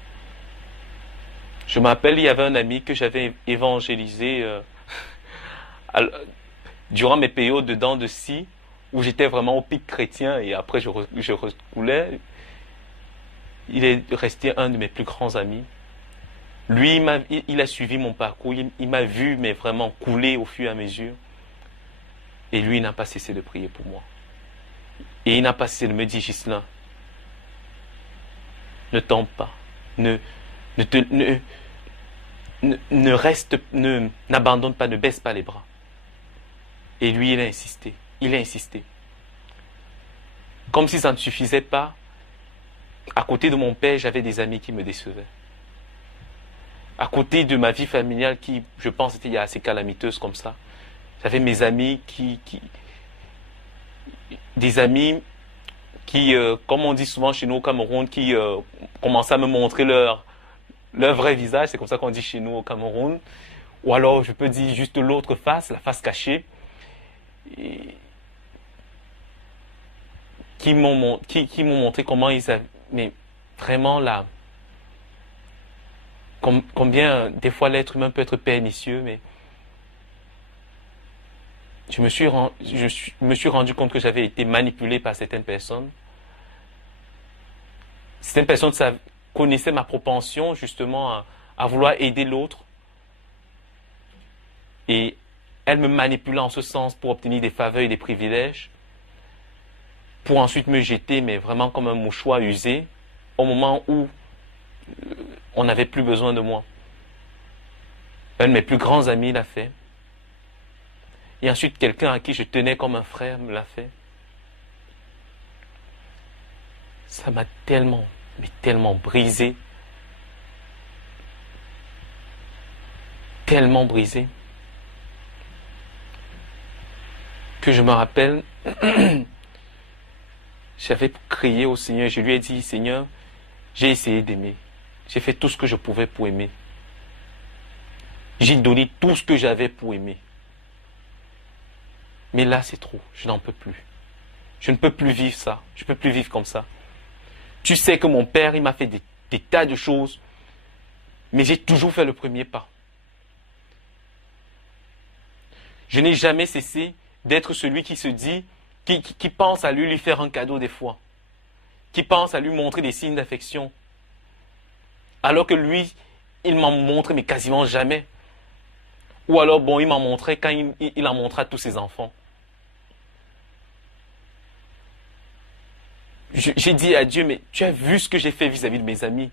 Je me rappelle, il y avait un ami que j'avais évangélisé durant mes périodes de dents de scie, où j'étais vraiment au pic chrétien, et après je recoulais. Il est resté un de mes plus grands amis. Lui, il a suivi mon parcours, il m'a vu, mais vraiment couler au fur et à mesure. Et lui, il n'a pas cessé de prier pour moi. Et il n'a pas cessé de me dire, Ghislain, ne tombe pas, n'abandonne pas, ne baisse pas les bras. Et lui, il a insisté. Comme si ça ne suffisait pas, à côté de mon père, j'avais des amis qui me décevaient. À côté de ma vie familiale qui, je pense, était assez calamiteuse comme ça, j'avais mes amis des amis qui, comme on dit souvent chez nous au Cameroun, qui commençaient à me montrer leur vrai visage, c'est comme ça qu'on dit chez nous au Cameroun, ou alors je peux dire juste l'autre face, la face cachée, et qui m'ont montré comment ils avaient, mais vraiment là, combien des fois l'être humain peut être pernicieux, mais je me suis rendu compte que j'avais été manipulé par certaines personnes. Certaines personnes connaissaient ma propension justement à vouloir aider l'autre. Et elles me manipulaient en ce sens pour obtenir des faveurs et des privilèges, pour ensuite me jeter, mais vraiment comme un mouchoir usé, au moment où on n'avait plus besoin de moi. Un de mes plus grands amis l'a fait. Et ensuite, quelqu'un à qui je tenais comme un frère me l'a fait. Ça m'a tellement brisé. Tellement brisé. Que je me rappelle, j'avais crié au Seigneur, je lui ai dit, Seigneur, j'ai essayé d'aimer. J'ai fait tout ce que je pouvais pour aimer. J'ai donné tout ce que j'avais pour aimer. Mais là, c'est trop. Je n'en peux plus. Je ne peux plus vivre ça. Je ne peux plus vivre comme ça. Tu sais que mon père, il m'a fait des tas de choses, mais j'ai toujours fait le premier pas. Je n'ai jamais cessé d'être celui qui se dit, qui pense à lui faire un cadeau des fois, qui pense à lui montrer des signes d'affection. Alors que lui, il m'en montrait, mais quasiment jamais. Ou alors, bon, il m'en montrait quand il en montrait à tous ses enfants. J'ai dit à Dieu, mais tu as vu ce que j'ai fait vis-à-vis de mes amis?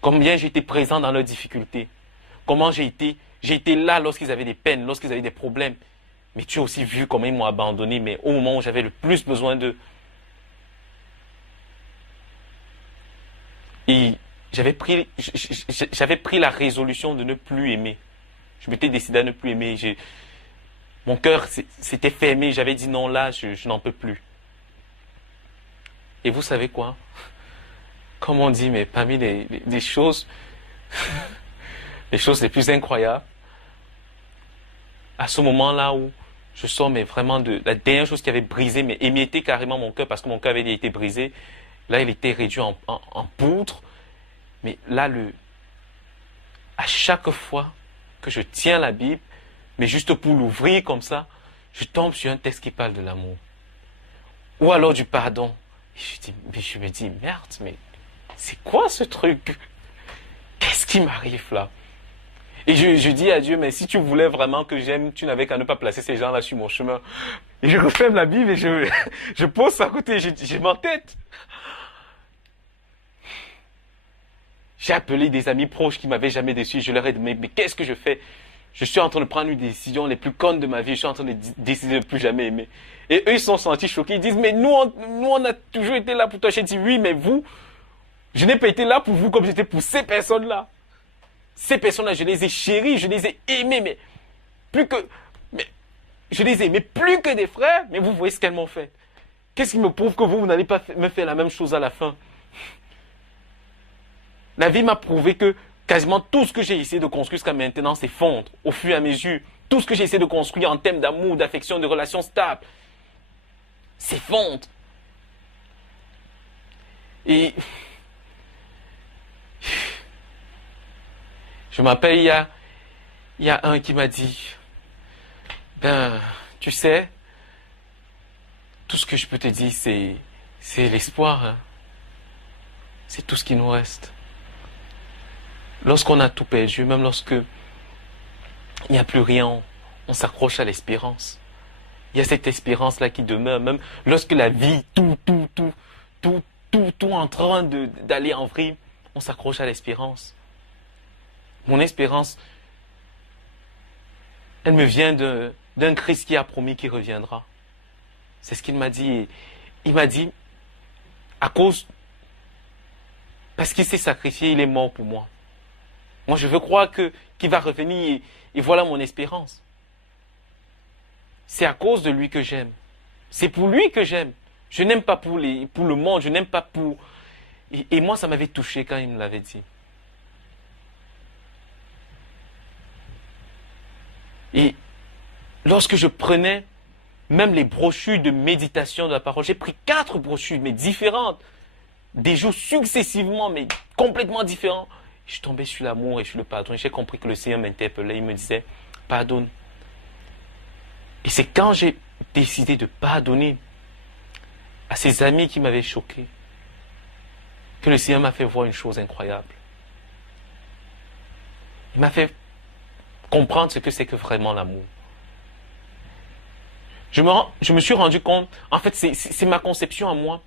Combien j'ai été présent dans leurs difficultés? Comment j'ai été là lorsqu'ils avaient des peines, lorsqu'ils avaient des problèmes? Mais tu as aussi vu comment ils m'ont abandonné, mais au moment où j'avais le plus besoin d'eux. Et j'avais pris la résolution de ne plus aimer. Je m'étais décidé à ne plus aimer. Mon cœur s'était fermé. J'avais dit non, là, je n'en peux plus. Et vous savez quoi? Comme on dit, mais parmi les choses, les choses les plus incroyables, à ce moment-là où je sors, mais vraiment de la dernière chose qui avait brisé, mais émietté carrément mon cœur, parce que mon cœur avait été brisé, là, il était réduit en poudre. Mais là, à chaque fois que je tiens la Bible, mais juste pour l'ouvrir comme ça, je tombe sur un texte qui parle de l'amour. Ou alors du pardon. Et je me dis, merde, mais c'est quoi ce truc? Qu'est-ce qui m'arrive là? Et je dis à Dieu, mais si tu voulais vraiment que j'aime, tu n'avais qu'à ne pas placer ces gens-là sur mon chemin. Et je referme la Bible et je pose ça à côté, j'ai m'entête. J'ai appelé des amis proches qui m'avaient jamais déçu. Je leur ai dit, mais qu'est-ce que je fais? Je suis en train de prendre une décision les plus connes de ma vie. Je suis en train de décider de ne plus jamais aimer. Et eux, ils se sont sentis choqués. Ils disent, mais nous, on a toujours été là pour toi. J'ai dit, oui, mais vous, je n'ai pas été là pour vous comme j'étais pour ces personnes-là. Ces personnes-là, je les ai chéries, je les ai aimées, mais je les ai aimées plus que des frères. Mais vous voyez ce qu'elles m'ont fait. Qu'est-ce qui me prouve que vous n'allez pas me faire la même chose à la fin? La vie m'a prouvé que quasiment tout ce que j'ai essayé de construire jusqu'à maintenant s'effondre au fur et à mesure. Tout ce que j'ai essayé de construire en termes d'amour, d'affection, de relations stables s'effondre. Et je m'appelle, il y a un qui m'a dit, ben, tu sais, tout ce que je peux te dire, c'est l'espoir. Hein. C'est tout ce qui nous reste. Lorsqu'on a tout perdu, même lorsque il n'y a plus rien, on s'accroche à l'espérance. Il y a cette espérance-là qui demeure, même lorsque la vie, tout en train d'aller en vrille, on s'accroche à l'espérance. Mon espérance, elle me vient d'un Christ qui a promis qu'il reviendra. C'est ce qu'il m'a dit. Il m'a dit, parce qu'il s'est sacrifié, il est mort pour moi. Moi, je veux croire qu'il va revenir et voilà mon espérance. C'est à cause de lui que j'aime. C'est pour lui que j'aime. Je n'aime pas pour le monde, je n'aime pas pour... Et moi, ça m'avait touché quand il me l'avait dit. Et lorsque je prenais même les brochures de méditation de la parole, j'ai pris 4 brochures, mais différentes, des jours successivement, mais complètement différents. Je tombais sur l'amour et sur le pardon. Et j'ai compris que le Seigneur m'interpellait. Il me disait, pardonne. Et c'est quand j'ai décidé de pardonner à ces amis qui m'avaient choqué que le Seigneur m'a fait voir une chose incroyable. Il m'a fait comprendre ce que c'est que vraiment l'amour. Je me suis rendu compte, en fait, c'est ma conception à moi.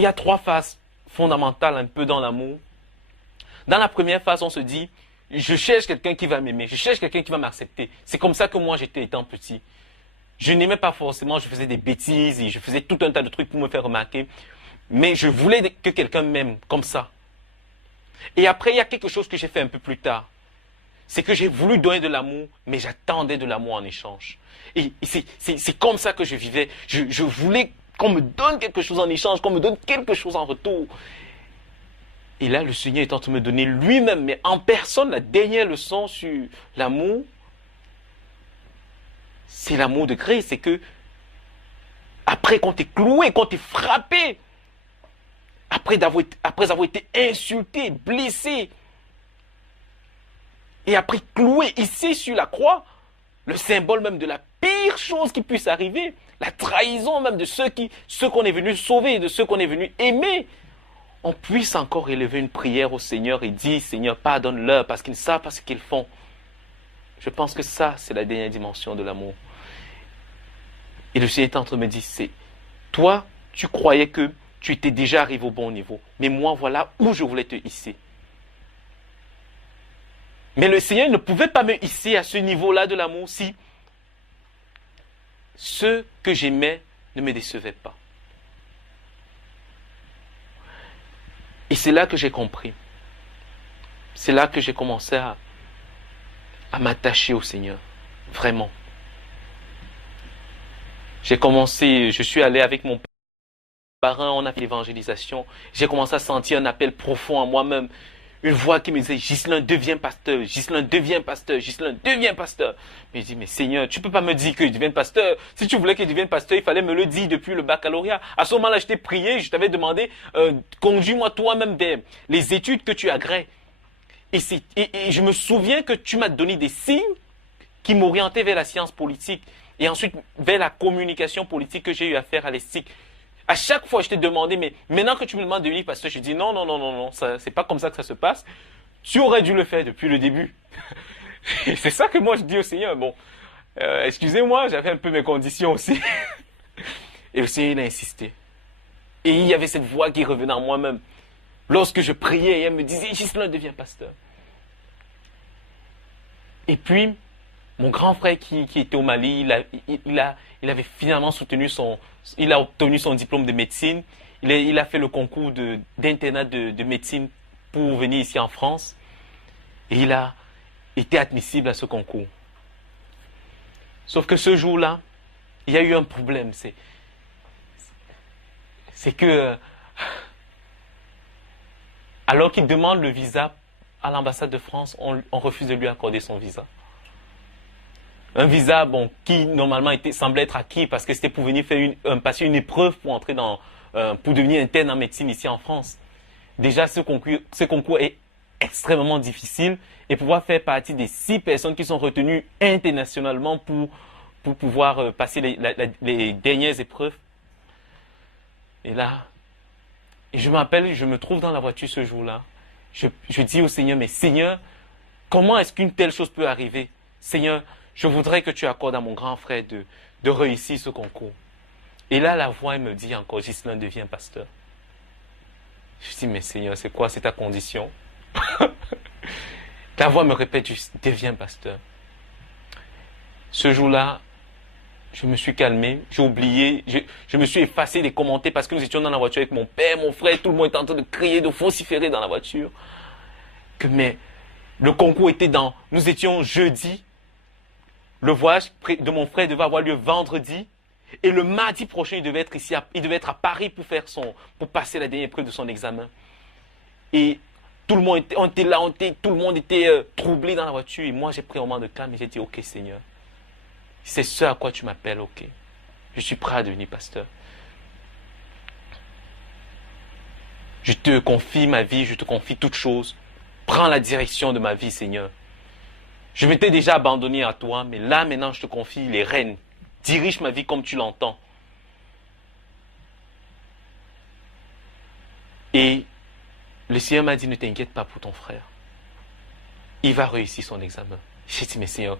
Il y a 3 phases fondamentales un peu dans l'amour. Dans la première phase, on se dit, je cherche quelqu'un qui va m'aimer, je cherche quelqu'un qui va m'accepter. C'est comme ça que moi j'étais étant petit. Je n'aimais pas forcément, je faisais des bêtises et je faisais tout un tas de trucs pour me faire remarquer. Mais je voulais que quelqu'un m'aime comme ça. Et après, il y a quelque chose que j'ai fait un peu plus tard. C'est que j'ai voulu donner de l'amour, mais j'attendais de l'amour en échange. Et c'est comme ça que je vivais. Je voulais qu'on me donne quelque chose en échange, qu'on me donne quelque chose en retour. Et là, le Seigneur est en train de me donner lui-même, mais en personne, la dernière leçon sur l'amour, c'est l'amour de Christ. C'est que, après qu'on t'ait cloué, qu'on t'ait frappé, après avoir été insulté, blessé, et après cloué ici sur la croix, le symbole même de la pire chose qui puisse arriver, la trahison même de ceux qu'on est venu sauver, de ceux qu'on est venu aimer, on puisse encore élever une prière au Seigneur et dire, Seigneur, pardonne-leur parce qu'ils ne savent pas ce qu'ils font. Je pense que ça, c'est la dernière dimension de l'amour. Et le Seigneur est en train de me dire, c'est toi, tu croyais que tu étais déjà arrivé au bon niveau. Mais moi, voilà où je voulais te hisser. Mais le Seigneur ne pouvait pas me hisser à ce niveau-là de l'amour si ceux que j'aimais ne me décevaient pas. Et c'est là que j'ai compris. C'est là que j'ai commencé à m'attacher au Seigneur. Vraiment. Je suis allé avec mon parrain, on a fait l'évangélisation. J'ai commencé à sentir un appel profond en moi-même. Une voix qui me disait, Ghislain, deviens pasteur, Ghislain, deviens pasteur, Ghislain, deviens pasteur. Mais je dis, mais Seigneur, tu peux pas me dire que je devienne pasteur. Si tu voulais que je devienne pasteur, il fallait me le dire depuis le baccalauréat. À ce moment-là, je t'ai prié, je t'avais demandé, conduis-moi toi-même vers les études que tu agrées. Et je me souviens que tu m'as donné des signes qui m'orientaient vers la science politique et ensuite vers la communication politique que j'ai eu à faire à l'ESTIC. À chaque fois, je t'ai demandé, mais maintenant que tu me demandes de venir, pasteur, je dis non, c'est pas comme ça que ça se passe. Tu aurais dû le faire depuis le début. Et c'est ça que moi je dis au Seigneur. Bon, excusez-moi, j'avais un peu mes conditions aussi. Et le Seigneur, il a insisté. Et il y avait cette voix qui revenait en moi-même. Lorsque je priais, elle me disait, Ghislain, deviens pasteur. Et puis, mon grand frère qui était au Mali, il avait finalement il a obtenu son diplôme de médecine. Il a fait le concours d'internat de médecine pour venir ici en France. Et il a été admissible à ce concours. Sauf que ce jour-là, il y a eu un problème. C'est que, alors qu'il demande le visa à l'ambassade de France, on refuse de lui accorder son visa. Un visa, bon, qui normalement semblait être acquis parce que c'était pour venir faire passer une épreuve pour entrer pour devenir interne en médecine ici en France. Déjà, ce concours est extrêmement difficile et pouvoir faire partie des 6 personnes qui sont retenues internationalement pour pouvoir passer les dernières épreuves. Et là, je me trouve dans la voiture ce jour-là. Je dis au Seigneur, mais Seigneur, comment est-ce qu'une telle chose peut arriver? Seigneur, je voudrais que tu accordes à mon grand frère de réussir ce concours. Et là, la voix, elle me dit encore, Ghislain, deviens pasteur. Je dis, mais Seigneur, c'est quoi? C'est ta condition? La voix me répète, deviens pasteur. Ce jour-là, je me suis calmé, j'ai oublié, je me suis effacé des commentaires parce que nous étions dans la voiture avec mon père, mon frère, tout le monde était en train de crier, de vociférer dans la voiture. Mais le concours était nous étions jeudi, le voyage de mon frère devait avoir lieu vendredi, et le mardi prochain, il devait être ici, il devait être à Paris pour passer la dernière épreuve de son examen. Et tout le monde était là, tout le monde était troublé dans la voiture, et moi j'ai pris un moment de calme et j'ai dit, ok Seigneur, c'est ce à quoi tu m'appelles, ok. Je suis prêt à devenir pasteur. Je te confie ma vie, je te confie toutes choses. Prends la direction de ma vie, Seigneur. Je m'étais déjà abandonné à toi, mais là, maintenant, je te confie les rênes. Dirige ma vie comme tu l'entends. Et le Seigneur m'a dit, ne t'inquiète pas pour ton frère. Il va réussir son examen. J'ai dit, mais Seigneur,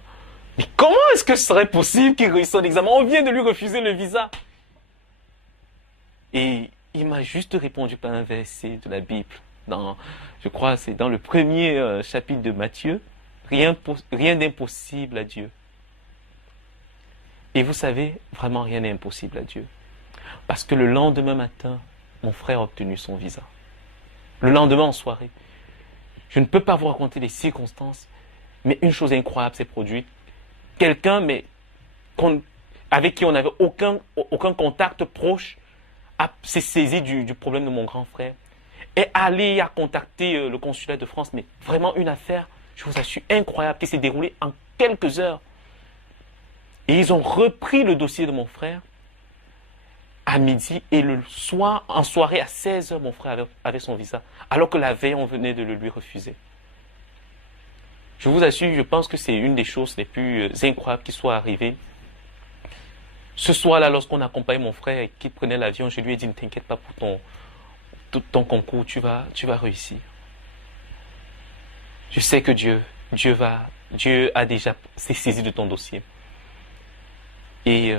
mais comment est-ce que ce serait possible qu'il réussisse son examen? On vient de lui refuser le visa. Et il m'a juste répondu par un verset de la Bible. Je crois c'est dans le premier chapitre de Matthieu. Rien d'impossible à Dieu. Et vous savez, vraiment rien n'est impossible à Dieu. Parce que le lendemain matin, mon frère a obtenu son visa. Le lendemain en soirée. Je ne peux pas vous raconter les circonstances, mais une chose incroyable s'est produite. Quelqu'un, avec qui on n'avait aucun contact proche, s'est saisi du problème de mon grand frère. Est allé à contacter le consulat de France, mais vraiment une affaire, je vous assure, incroyable, qui s'est déroulée en quelques heures. Et ils ont repris le dossier de mon frère à midi et le soir, en soirée à 16h, mon frère avait son visa, alors que la veille, on venait de le lui refuser. Je vous assure, je pense que c'est une des choses les plus incroyables qui soit arrivée. Ce soir-là, lorsqu'on accompagnait mon frère et qu'il prenait l'avion, je lui ai dit, ne t'inquiète pas ton concours, tu vas réussir. Je sais que Dieu a déjà s'est saisi de ton dossier. Et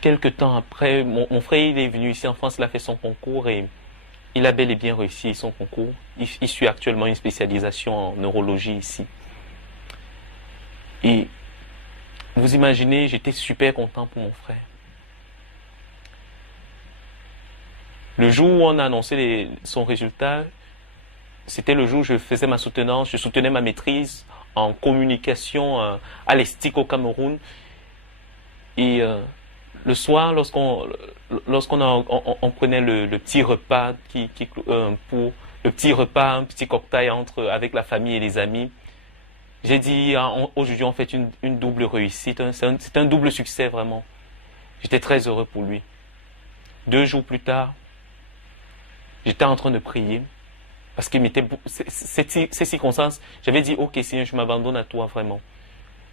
quelque temps après, mon frère il est venu ici en France, il a fait son concours et il a bel et bien réussi son concours. Il suit actuellement une spécialisation en neurologie ici. Et vous imaginez, j'étais super content pour mon frère. Le jour où on a annoncé son résultat, c'était le jour où je faisais ma soutenance, je soutenais ma maîtrise en communication à l'ESTIC au Cameroun. Et le soir, lorsqu'on prenait le petit repas pour le petit repas, un petit cocktail avec la famille et les amis, j'ai dit aujourd'hui on fait une double réussite, c'est un double succès vraiment. J'étais très heureux pour lui. 2 jours plus tard, j'étais en train de prier parce que ces circonstances, j'avais dit ok Seigneur, je m'abandonne à toi vraiment.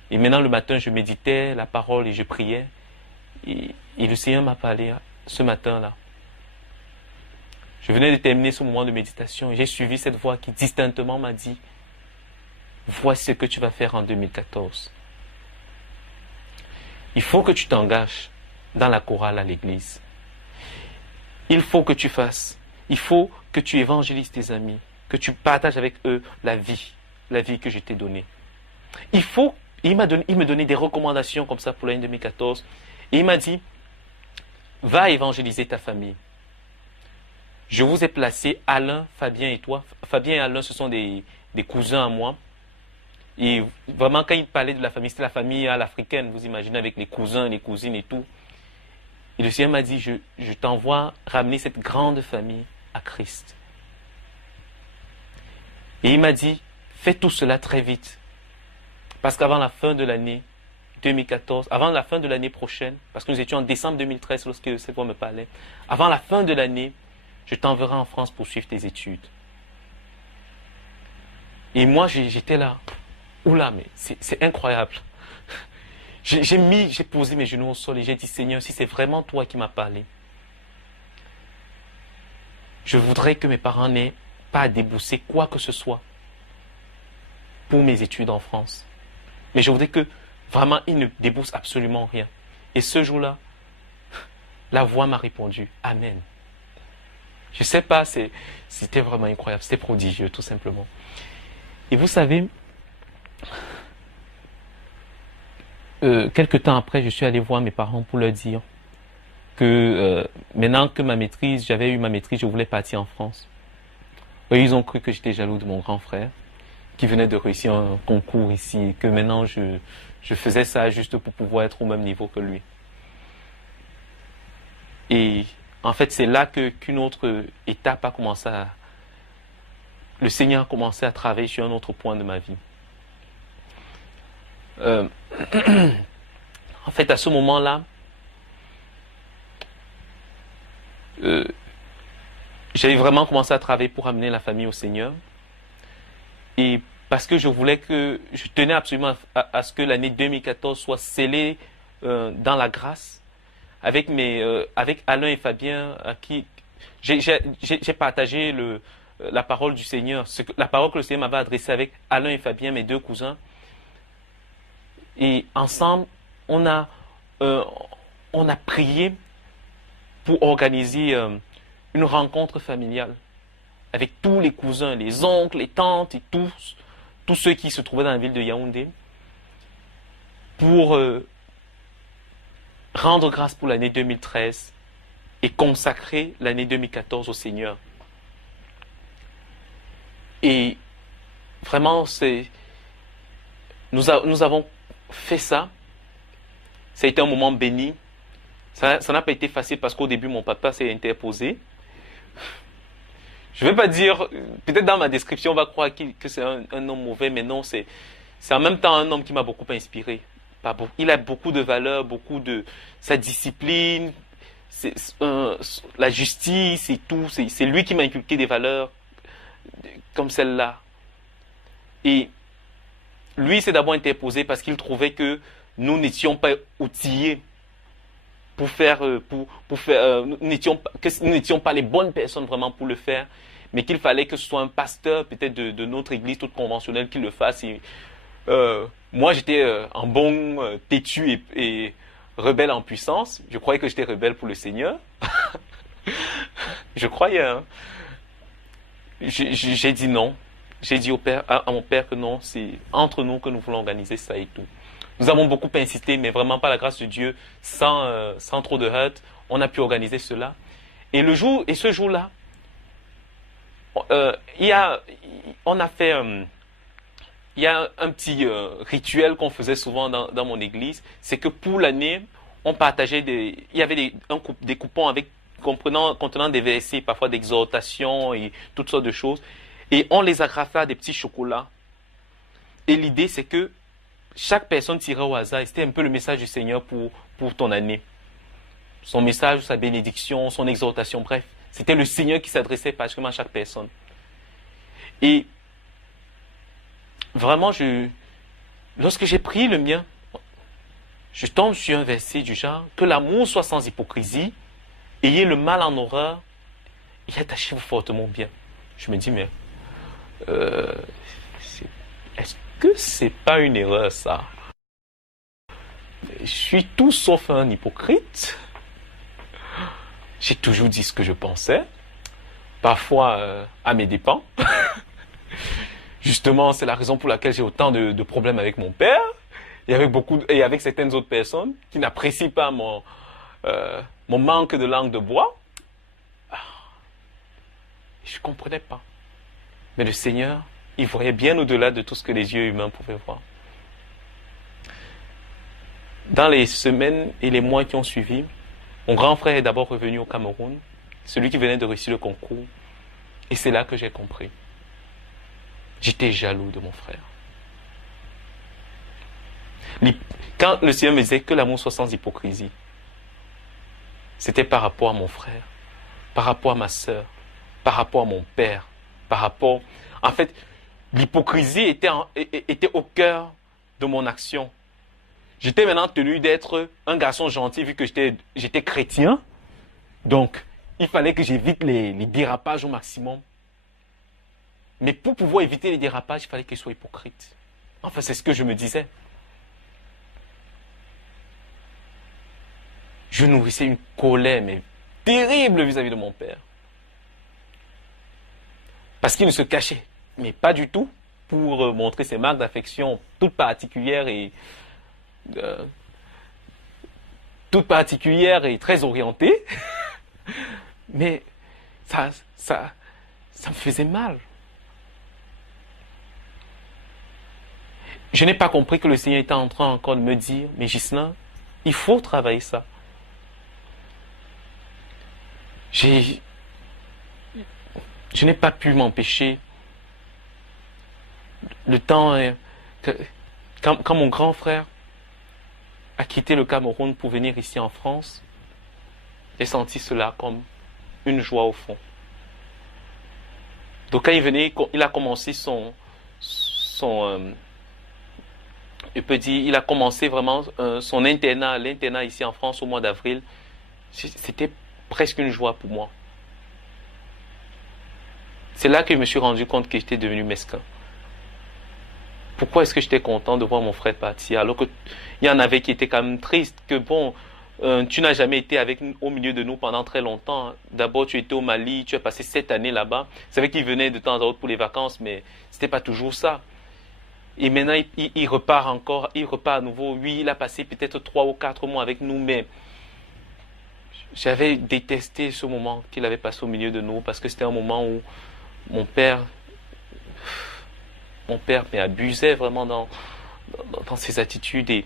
Et maintenant le matin, je méditais la parole et je priais. Et le Seigneur m'a parlé ce matin-là. Je venais de terminer ce moment de méditation et j'ai suivi cette voix qui distinctement m'a dit voici ce que tu vas faire en 2014. Il faut que tu t'engages dans la chorale à l'église. Il faut que tu fasses. Il faut que tu évangélises tes amis, que tu partages avec eux la vie que je t'ai donnée. Il me donnait des recommandations comme ça pour l'année 2014. Et il m'a dit, va évangéliser ta famille. Je vous ai placé Alain, Fabien et toi. Fabien et Alain, ce sont des cousins à moi. Et vraiment, quand il parlait de la famille, c'était la famille à l'africaine, vous imaginez, avec les cousins, les cousines et tout. Et le Seigneur m'a dit, je t'envoie ramener cette grande famille à Christ. Et il m'a dit, fais tout cela très vite. Parce qu'avant la fin de l'année 2014, avant la fin de l'année prochaine, parce que nous étions en décembre 2013 lorsque cette voix me parlait, avant la fin de l'année, je t'enverrai en France pour suivre tes études. Et moi, j'étais là. Oula, mais c'est incroyable. J'ai posé mes genoux au sol et j'ai dit, Seigneur, si c'est vraiment toi qui m'as parlé, je voudrais que mes parents n'aient pas à débourser quoi que ce soit pour mes études en France. Mais je voudrais que vraiment, ils ne déboursent absolument rien. Et ce jour-là, la voix m'a répondu, Amen. Je ne sais pas, c'était vraiment incroyable, c'était prodigieux tout simplement. Et vous savez, quelque temps après, je suis allé voir mes parents pour leur dire que maintenant que j'avais eu ma maîtrise, je voulais partir en France. Eux, ils ont cru que j'étais jaloux de mon grand frère qui venait de réussir un concours ici et que maintenant je faisais ça juste pour pouvoir être au même niveau que lui. Et en fait, c'est là qu'une autre étape a commencé le Seigneur a commencé à travailler sur un autre point de ma vie. En fait, à ce moment-là, j'avais vraiment commencé à travailler pour amener la famille au Seigneur. Et parce que je tenais absolument à ce que l'année 2014 soit scellée dans la grâce, avec Alain et Fabien, à qui j'ai partagé la parole du Seigneur, la parole que le Seigneur m'avait adressée avec Alain et Fabien, mes 2 cousins. Et ensemble, on a prié pour organiser une rencontre familiale avec tous les cousins, les oncles, les tantes et tous ceux qui se trouvaient dans la ville de Yaoundé pour rendre grâce pour l'année 2013 et consacrer l'année 2014 au Seigneur. Et vraiment, nous avons fait ça. Ça a été un moment béni. Ça n'a pas été facile parce qu'au début, mon papa s'est interposé. Je ne vais pas dire, peut-être dans ma description, on va croire que c'est un homme mauvais, mais non, c'est en même temps un homme qui m'a beaucoup inspiré. Il a beaucoup de valeurs, beaucoup de sa discipline, la justice et tout. C'est lui qui m'a inculqué des valeurs comme celle-là. Et lui s'est d'abord interposé parce qu'il trouvait que nous n'étions pas outillés pour faire, que nous n'étions pas les bonnes personnes vraiment pour le faire, mais qu'il fallait que ce soit un pasteur peut-être de notre église toute conventionnelle qui le fasse. Et, moi, j'étais un bon têtu et rebelle en puissance. Je croyais que j'étais rebelle pour le Seigneur. Je croyais. Hein. J'ai dit non. J'ai dit à mon père que non, c'est entre nous que nous voulons organiser ça et tout. Nous avons beaucoup insisté, mais vraiment par la grâce de Dieu, sans trop de hurt, on a pu organiser cela. Et ce jour-là, il y a un petit rituel qu'on faisait souvent dans mon église, c'est que pour l'année, on partageait il y avait des coupons contenant des versets, parfois d'exhortation et toutes sortes de choses. Et on les agrafait à des petits chocolats. Et l'idée, c'est que chaque personne tirait au hasard. Et c'était un peu le message du Seigneur pour ton année. Son message, sa bénédiction, son exhortation, bref. C'était le Seigneur qui s'adressait particulièrement à chaque personne. Et vraiment, lorsque j'ai pris le mien, je tombe sur un verset du genre « Que l'amour soit sans hypocrisie, ayez le mal en horreur, et attachez-vous fortement bien. » Je me dis, mais est-ce que c'est pas une erreur, ça? Je suis tout sauf un hypocrite. J'ai toujours dit ce que je pensais, parfois à mes dépens. Justement, c'est la raison pour laquelle j'ai autant de problèmes avec mon père et avec certaines autres personnes qui n'apprécient pas mon manque de langue de bois. Je ne comprenais pas. Mais le Seigneur, il voyait bien au-delà de tout ce que les yeux humains pouvaient voir. Dans les semaines et les mois qui ont suivi, mon grand frère est d'abord revenu au Cameroun, celui qui venait de réussir le concours. Et c'est là que j'ai compris. J'étais jaloux de mon frère. Quand le Seigneur me disait que l'amour soit sans hypocrisie, c'était par rapport à mon frère, par rapport à ma sœur, par rapport à mon père, par rapport... En fait, l'hypocrisie était au cœur de mon action. J'étais maintenant tenu d'être un garçon gentil vu que j'étais chrétien. Donc, il fallait que j'évite les dérapages au maximum. Mais pour pouvoir éviter les dérapages, il fallait que je sois hypocrite. Enfin, c'est ce que je me disais. Je nourrissais une colère, mais terrible vis-à-vis de mon père. Parce qu'il ne se cachait, mais pas du tout, pour montrer ses marques d'affection toutes particulières et très orientées. Mais ça me faisait mal. Je n'ai pas compris que le Seigneur était en train encore de me dire, mais Ghislain, il faut travailler ça. Je n'ai pas pu m'empêcher. Le temps, quand mon grand frère a quitté le Cameroun pour venir ici en France, j'ai senti cela comme une joie au fond. Donc quand il venait, il a commencé il a commencé vraiment son l'internat ici en France au mois d'avril. C'était presque une joie pour moi. C'est là que je me suis rendu compte que j'étais devenu mesquin. Pourquoi est-ce que j'étais content de voir mon frère partir alors qu'il y en avait qui étaient quand même tristes, que bon, tu n'as jamais été au milieu de nous pendant très longtemps. D'abord, tu étais au Mali, tu as passé 7 années là-bas. C'est vrai qu'il venait de temps à autre pour les vacances, mais c'était pas toujours ça. Et maintenant, il repart à nouveau. Oui, il a passé peut-être 3 ou 4 mois avec nous, mais j'avais détesté ce moment qu'il avait passé au milieu de nous parce que c'était un moment où mon père m'abusait vraiment dans ses attitudes et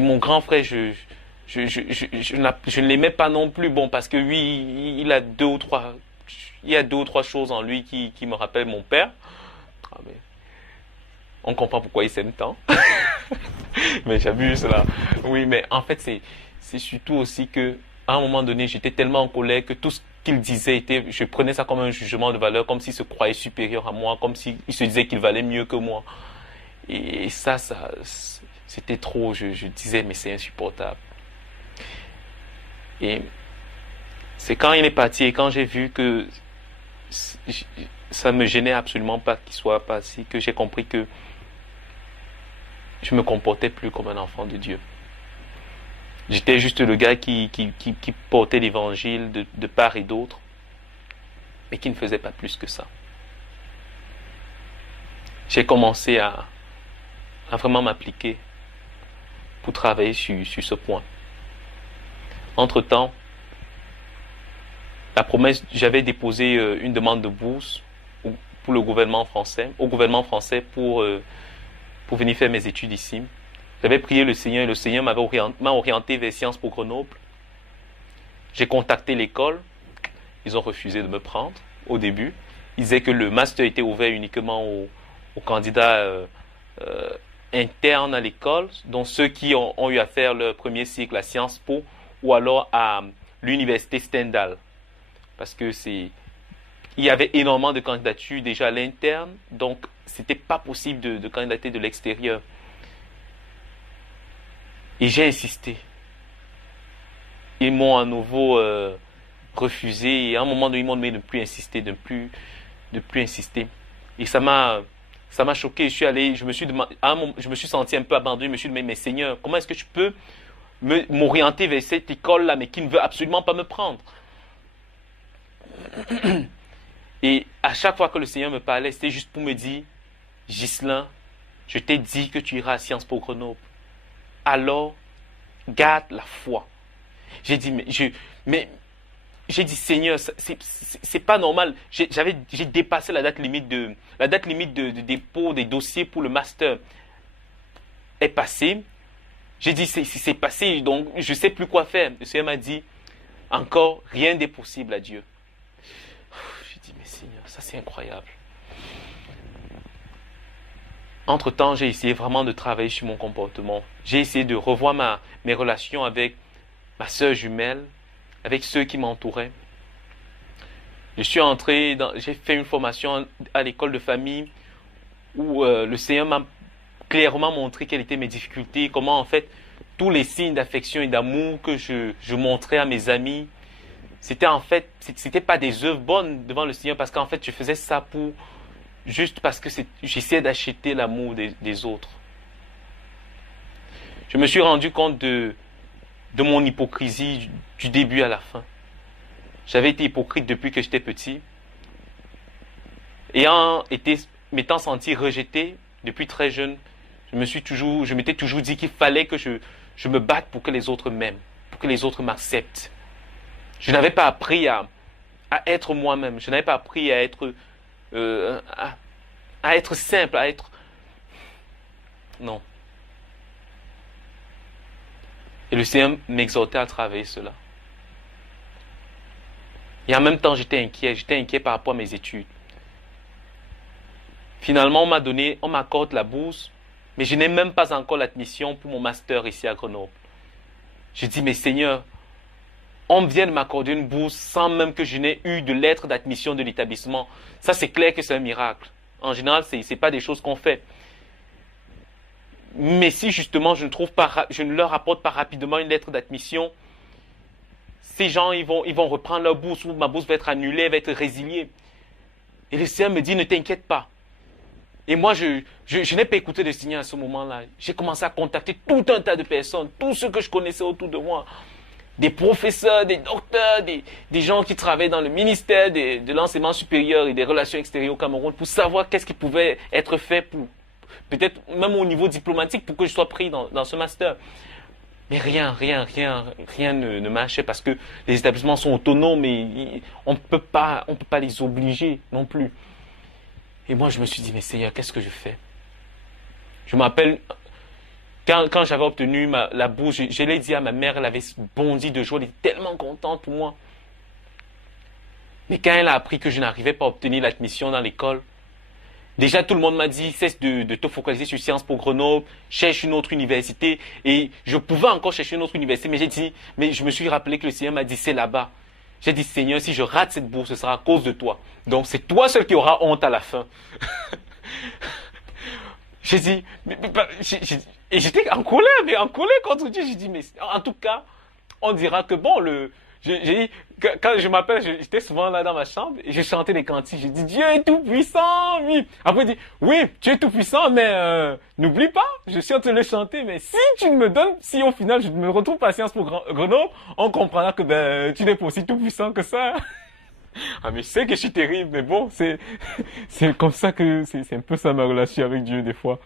mon grand frère, je ne l'aimais pas non plus, bon, parce que oui, il y a 2 ou 3 choses en lui qui me rappellent mon père. Ah, mais on comprend pourquoi il s'aime tant. Mais j'abuse là. Oui, mais en fait, c'est surtout aussi que à un moment donné, j'étais tellement en colère que tout ce qu'il disait je prenais ça comme un jugement de valeur, comme s'il se croyait supérieur à moi, comme s'il se disait qu'il valait mieux que moi. Et ça c'était trop. Je disais, mais c'est insupportable. Et c'est quand il est parti et quand j'ai vu que ça me gênait absolument pas qu'il soit parti, que j'ai compris que je me comportais plus comme un enfant de Dieu. J'étais juste le gars qui portait l'évangile de part et d'autre, mais qui ne faisait pas plus que ça. J'ai commencé à vraiment m'appliquer pour travailler sur ce point. Entre-temps, j'avais déposé une demande de bourse pour au gouvernement français pour venir faire mes études ici. J'avais prié le Seigneur et le Seigneur m'a orienté vers Sciences Po Grenoble. J'ai contacté l'école. Ils ont refusé de me prendre au début. Ils disaient que le master était ouvert uniquement aux candidats internes à l'école, dont ceux qui ont eu à faire leur premier cycle à Sciences Po ou alors à l'université Stendhal. Parce que il y avait énormément de candidatures déjà à l'interne, donc c'était pas possible de candidater de l'extérieur. Et j'ai insisté. Ils m'ont à nouveau refusé, et à un moment donné, ils m'ont demandé de ne plus insister, de plus insister. Et ça m'a choqué. Je me suis senti un peu abandonné. Je me suis dit, mais Seigneur, comment est-ce que tu peux m'orienter vers cette école-là, mais qui ne veut absolument pas me prendre? Et à chaque fois que le Seigneur me parlait, c'était juste pour me dire, Ghislain, je t'ai dit que tu iras à Sciences Po Grenoble. Alors, garde la foi. J'ai dit, j'ai dit, Seigneur, c'est pas normal. J'ai dépassé la date limite de dépôt des dossiers pour le master est passée. J'ai dit, c'est passé, donc je sais plus quoi faire. Le Seigneur m'a dit, encore rien n'est possible à Dieu. J'ai dit, mais Seigneur, ça c'est incroyable. Entre-temps, j'ai essayé vraiment de travailler sur mon comportement. J'ai essayé de revoir mes relations avec ma sœur jumelle, avec ceux qui m'entouraient. J'ai fait une formation à l'école de famille où le Seigneur m'a clairement montré quelles étaient mes difficultés, comment en fait tous les signes d'affection et d'amour que je montrais à mes amis, c'était pas des œuvres bonnes devant le Seigneur, parce qu'en fait je faisais ça juste parce que j'essayais d'acheter l'amour des autres. Je me suis rendu compte de mon hypocrisie du début à la fin. J'avais été hypocrite depuis que j'étais petit. M'étant senti rejeté depuis très jeune, je m'étais toujours dit qu'il fallait que je me batte pour que les autres m'aiment, pour que les autres m'acceptent. Je n'avais pas appris à être moi-même. Je n'avais pas appris à être simple, Non. Et le Seigneur m'exhortait à travailler cela. Et en même temps, j'étais inquiet par rapport à mes études. Finalement, on m'accorde la bourse, mais je n'ai même pas encore l'admission pour mon master ici à Grenoble. Je dis, mais Seigneur, on vient de m'accorder une bourse sans même que je n'ai eu de lettre d'admission de l'établissement. Ça, c'est clair que c'est un miracle. En général, c'est pas des choses qu'on fait. Mais si justement je ne leur apporte pas rapidement une lettre d'admission, ces gens ils vont reprendre leur bourse, ou ma bourse va être annulée, va être résiliée. Et le Seigneur me dit, ne t'inquiète pas. Et moi, je n'ai pas écouté le Seigneur à ce moment-là. J'ai commencé à contacter tout un tas de personnes, tous ceux que je connaissais autour de moi. Des professeurs, des docteurs, des gens qui travaillent dans le ministère de l'enseignement supérieur et des relations extérieures au Cameroun, pour savoir qu'est-ce qui pouvait être fait peut-être même au niveau diplomatique, pour que je sois pris dans ce master. Mais rien ne marchait, parce que les établissements sont autonomes et on ne peut pas les obliger non plus. Et moi, je me suis dit, mais Seigneur, qu'est-ce que je fais? Je m'appelle, quand j'avais obtenu la bourse, je l'ai dit à ma mère, elle avait bondi de joie, elle était tellement contente pour moi. Mais quand elle a appris que je n'arrivais pas à obtenir l'admission dans l'école, déjà tout le monde m'a dit, cesse de te focaliser sur Sciences Po Grenoble, cherche une autre université. Et je pouvais encore chercher une autre université, mais je me suis rappelé que le Seigneur m'a dit, c'est là-bas. J'ai dit, Seigneur, si je rate cette bourse, ce sera à cause de toi. Donc c'est toi seul qui auras honte à la fin. J'ai dit, et j'étais en colère contre Dieu. J'ai dit, mais en tout cas, on dira que bon, j'ai dit, quand je m'appelle, j'étais souvent là dans ma chambre et j'ai chanté des cantiques. J'ai dit, Dieu est tout puissant, oui. Après, il dit, oui, tu es tout puissant, mais n'oublie pas, je suis en train de le chanter, mais si tu me donnes, si au final je me retrouve pas à Sciences Po Grenoble, on comprendra que ben, tu n'es pas aussi tout puissant que ça. Ah, mais je sais que je suis terrible, mais bon, c'est comme ça que, c'est un peu ça ma relation avec Dieu des fois.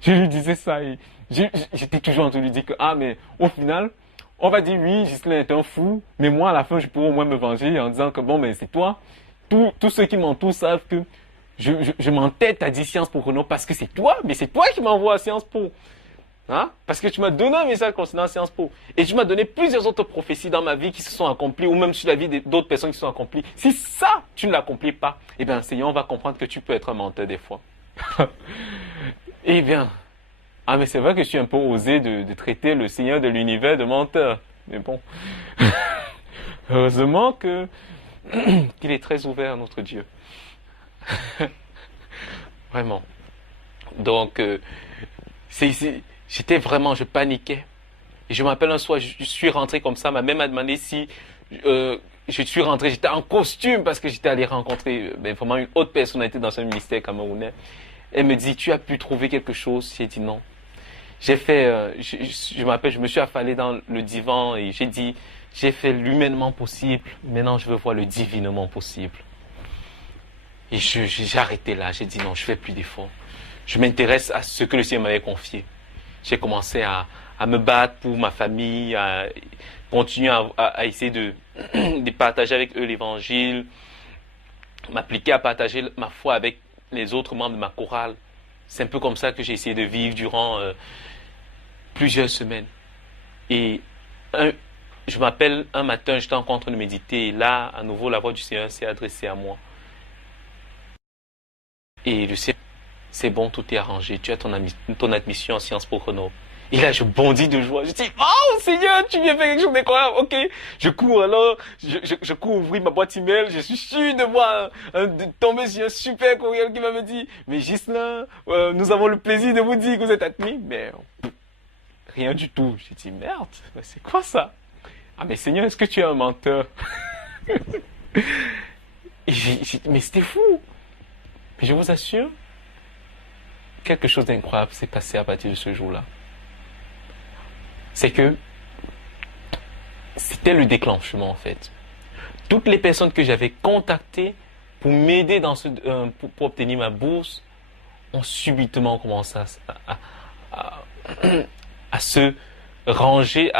Je lui disais ça et j'étais toujours en train de lui dire que, ah, mais au final, on va dire oui, Ghislain est un fou, mais moi à la fin je pourrais au moins me venger en disant que bon, mais c'est toi. Tous ceux qui m'entourent savent que je m'entête à dire Sciences Po Grenoble parce que c'est toi, mais c'est toi qui m'envoies à Sciences Po. Hein? Parce que tu m'as donné un message concernant Sciences Po. Et tu m'as donné plusieurs autres prophéties dans ma vie qui se sont accomplies, ou même sur la vie d'autres personnes qui se sont accomplies. Si ça, tu ne l'accomplis pas, eh bien, Seigneur, on va comprendre que tu peux être un menteur des fois. Eh bien, ah, mais c'est vrai que je suis un peu osé de traiter le Seigneur de l'univers de menteur. Mais bon. Heureusement qu'il est très ouvert, notre Dieu. Vraiment. Donc, j'étais vraiment, je paniquais. Et je m'appelle un soir, je suis rentré comme ça, ma mère m'a demandé si je suis rentré, j'étais en costume parce que j'étais allé rencontrer vraiment une haute personnalité dans ce ministère camerounais. Elle me dit, tu as pu trouver quelque chose? J'ai dit non. J'ai fait, je me suis affalé dans le divan et j'ai dit, j'ai fait l'humainement possible, maintenant je veux voir le divinement possible. Et j'ai arrêté là, j'ai dit non, je fais plus d'efforts. Je m'intéresse à ce que le Seigneur m'avait confié. J'ai commencé à me battre pour ma famille, à continuer à essayer de partager avec eux l'évangile, m'appliquer à partager ma foi avec les autres membres de ma chorale. C'est un peu comme ça que j'ai essayé de vivre durant plusieurs semaines. Et je m'appelle un matin, j'étais en train de méditer, et là, à nouveau, la voix du Seigneur s'est adressée à moi. Et le Seigneur, c'est bon, tout est arrangé, tu as ton admission en Sciences Po Grenoble. Et là, je bondis de joie. Je dis, oh Seigneur, tu viens faire quelque chose d'incroyable. Ok, je cours alors, je cours ouvrir ma boîte email. Je suis sûr de voir, de tomber sur un super courriel qui va me dire, mais Ghislain, nous avons le plaisir de vous dire que vous êtes admis. Mais rien du tout. J'ai dit, merde, mais c'est quoi ça? Ah mais Seigneur, est-ce que tu es un menteur? Et j'ai dit, mais c'était fou. Mais je vous assure, quelque chose d'incroyable s'est passé à partir de ce jour-là. C'est que c'était le déclenchement en fait. Toutes les personnes que j'avais contactées pour m'aider dans pour obtenir ma bourse ont subitement commencé à se ranger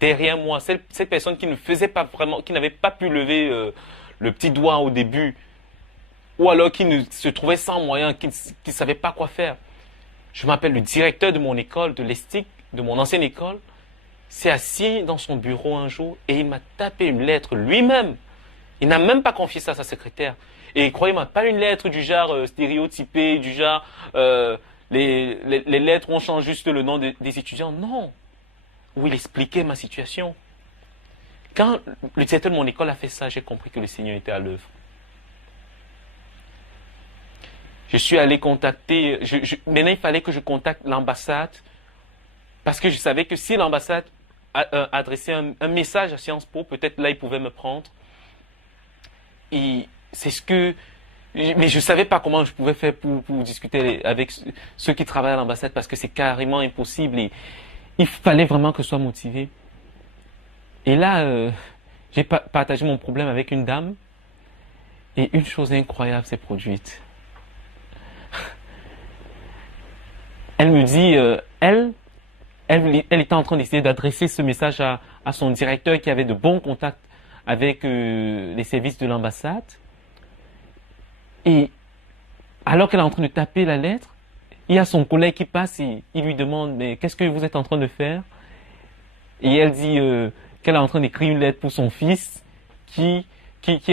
derrière moi. Cette personne qui ne faisait pas vraiment, qui n'avait pas pu lever le petit doigt au début, ou alors qui ne se trouvait sans moyens, qui ne savait pas quoi faire. Je m'appelle le directeur de mon école, de l'ESTIC, de mon ancienne école, s'est assis dans son bureau un jour et il m'a tapé une lettre lui-même. Il n'a même pas confié ça à sa secrétaire. Et croyez-moi, pas une lettre du genre stéréotypée, du genre les lettres où on change juste le nom des étudiants. Non. Où il expliquait ma situation. Quand le directeur de mon école a fait ça, j'ai compris que le Seigneur était à l'œuvre. Je suis allé contacter, maintenant il fallait que je contacte l'ambassade parce que je savais que si l'ambassade adressait un message à Sciences Po, peut-être là ils pouvaient me prendre. Et c'est mais je ne savais pas comment je pouvais faire pour discuter avec ceux qui travaillent à l'ambassade parce que c'est carrément impossible et il fallait vraiment que je sois motivé. Et là, j'ai partagé mon problème avec une dame et une chose incroyable s'est produite. Elle me dit, elle était en train d'essayer d'adresser ce message à son directeur qui avait de bons contacts avec les services de l'ambassade. Et alors qu'elle est en train de taper la lettre, il y a son collègue qui passe et il lui demande, mais qu'est-ce que vous êtes en train de faire? Et elle dit qu'elle est en train d'écrire une lettre pour son fils qui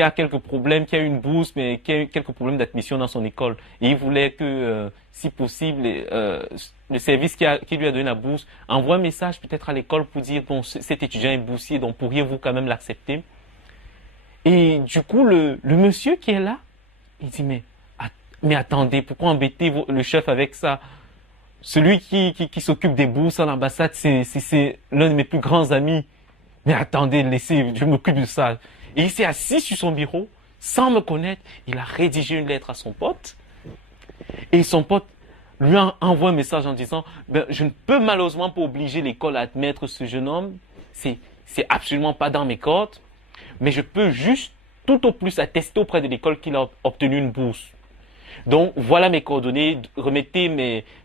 a quelques problèmes, qui a une bourse, mais qui a quelques problèmes d'admission dans son école. Et il voulait que, si possible, le service qui lui a donné la bourse envoie un message peut-être à l'école pour dire, bon, cet étudiant est boursier, donc pourriez-vous quand même l'accepter? Et du coup, le monsieur qui est là, il dit, mais attendez, pourquoi embêter le chef avec ça? Celui qui s'occupe des bourses à l'ambassade, c'est l'un de mes plus grands amis. Mais attendez, laissez, je m'occupe de ça. Et il s'est assis sur son bureau, sans me connaître. Il a rédigé une lettre à son pote. Et son pote lui envoie un message en disant, je ne peux malheureusement pas obliger l'école à admettre ce jeune homme. C'est absolument pas dans mes cordes. Mais je peux juste, tout au plus, attester auprès de l'école qu'il a obtenu une bourse. Donc, voilà mes coordonnées. Remettez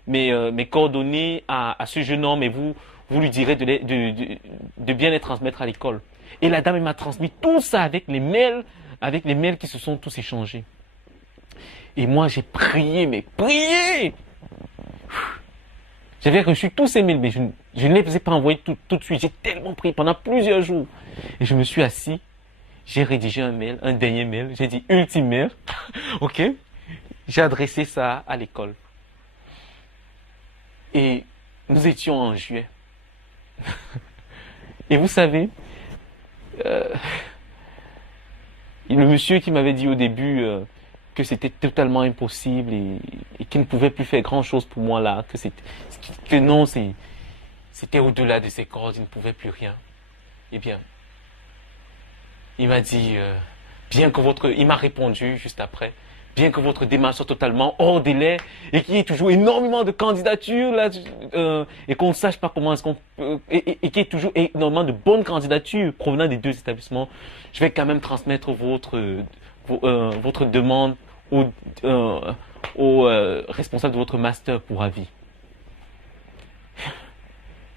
mes coordonnées à ce jeune homme et vous lui direz de bien les transmettre à l'école. Et la dame, elle m'a transmis tout ça avec les mails qui se sont tous échangés. Et moi, j'ai prié, mais prié! J'avais reçu tous ces mails, mais je ne les ai pas envoyés tout de suite. J'ai tellement prié pendant plusieurs jours. Et je me suis assis, j'ai rédigé un dernier mail, j'ai dit ultime mail, ok? J'ai adressé ça à l'école. Et nous étions en juin. Et vous savez, le monsieur qui m'avait dit au début que c'était totalement impossible et qu'il ne pouvait plus faire grand chose pour moi là, que non, c'était au-delà de ses cordes, il ne pouvait plus rien. Eh bien, il m'a dit, il m'a répondu juste après, bien que votre démarche soit totalement hors délai et qu'il y ait toujours énormément de candidatures là, et qu'on ne sache pas comment est-ce qu'on peut, et qu'il y ait toujours énormément de bonnes candidatures provenant des deux établissements, je vais quand même transmettre votre demande au responsable de votre master pour avis.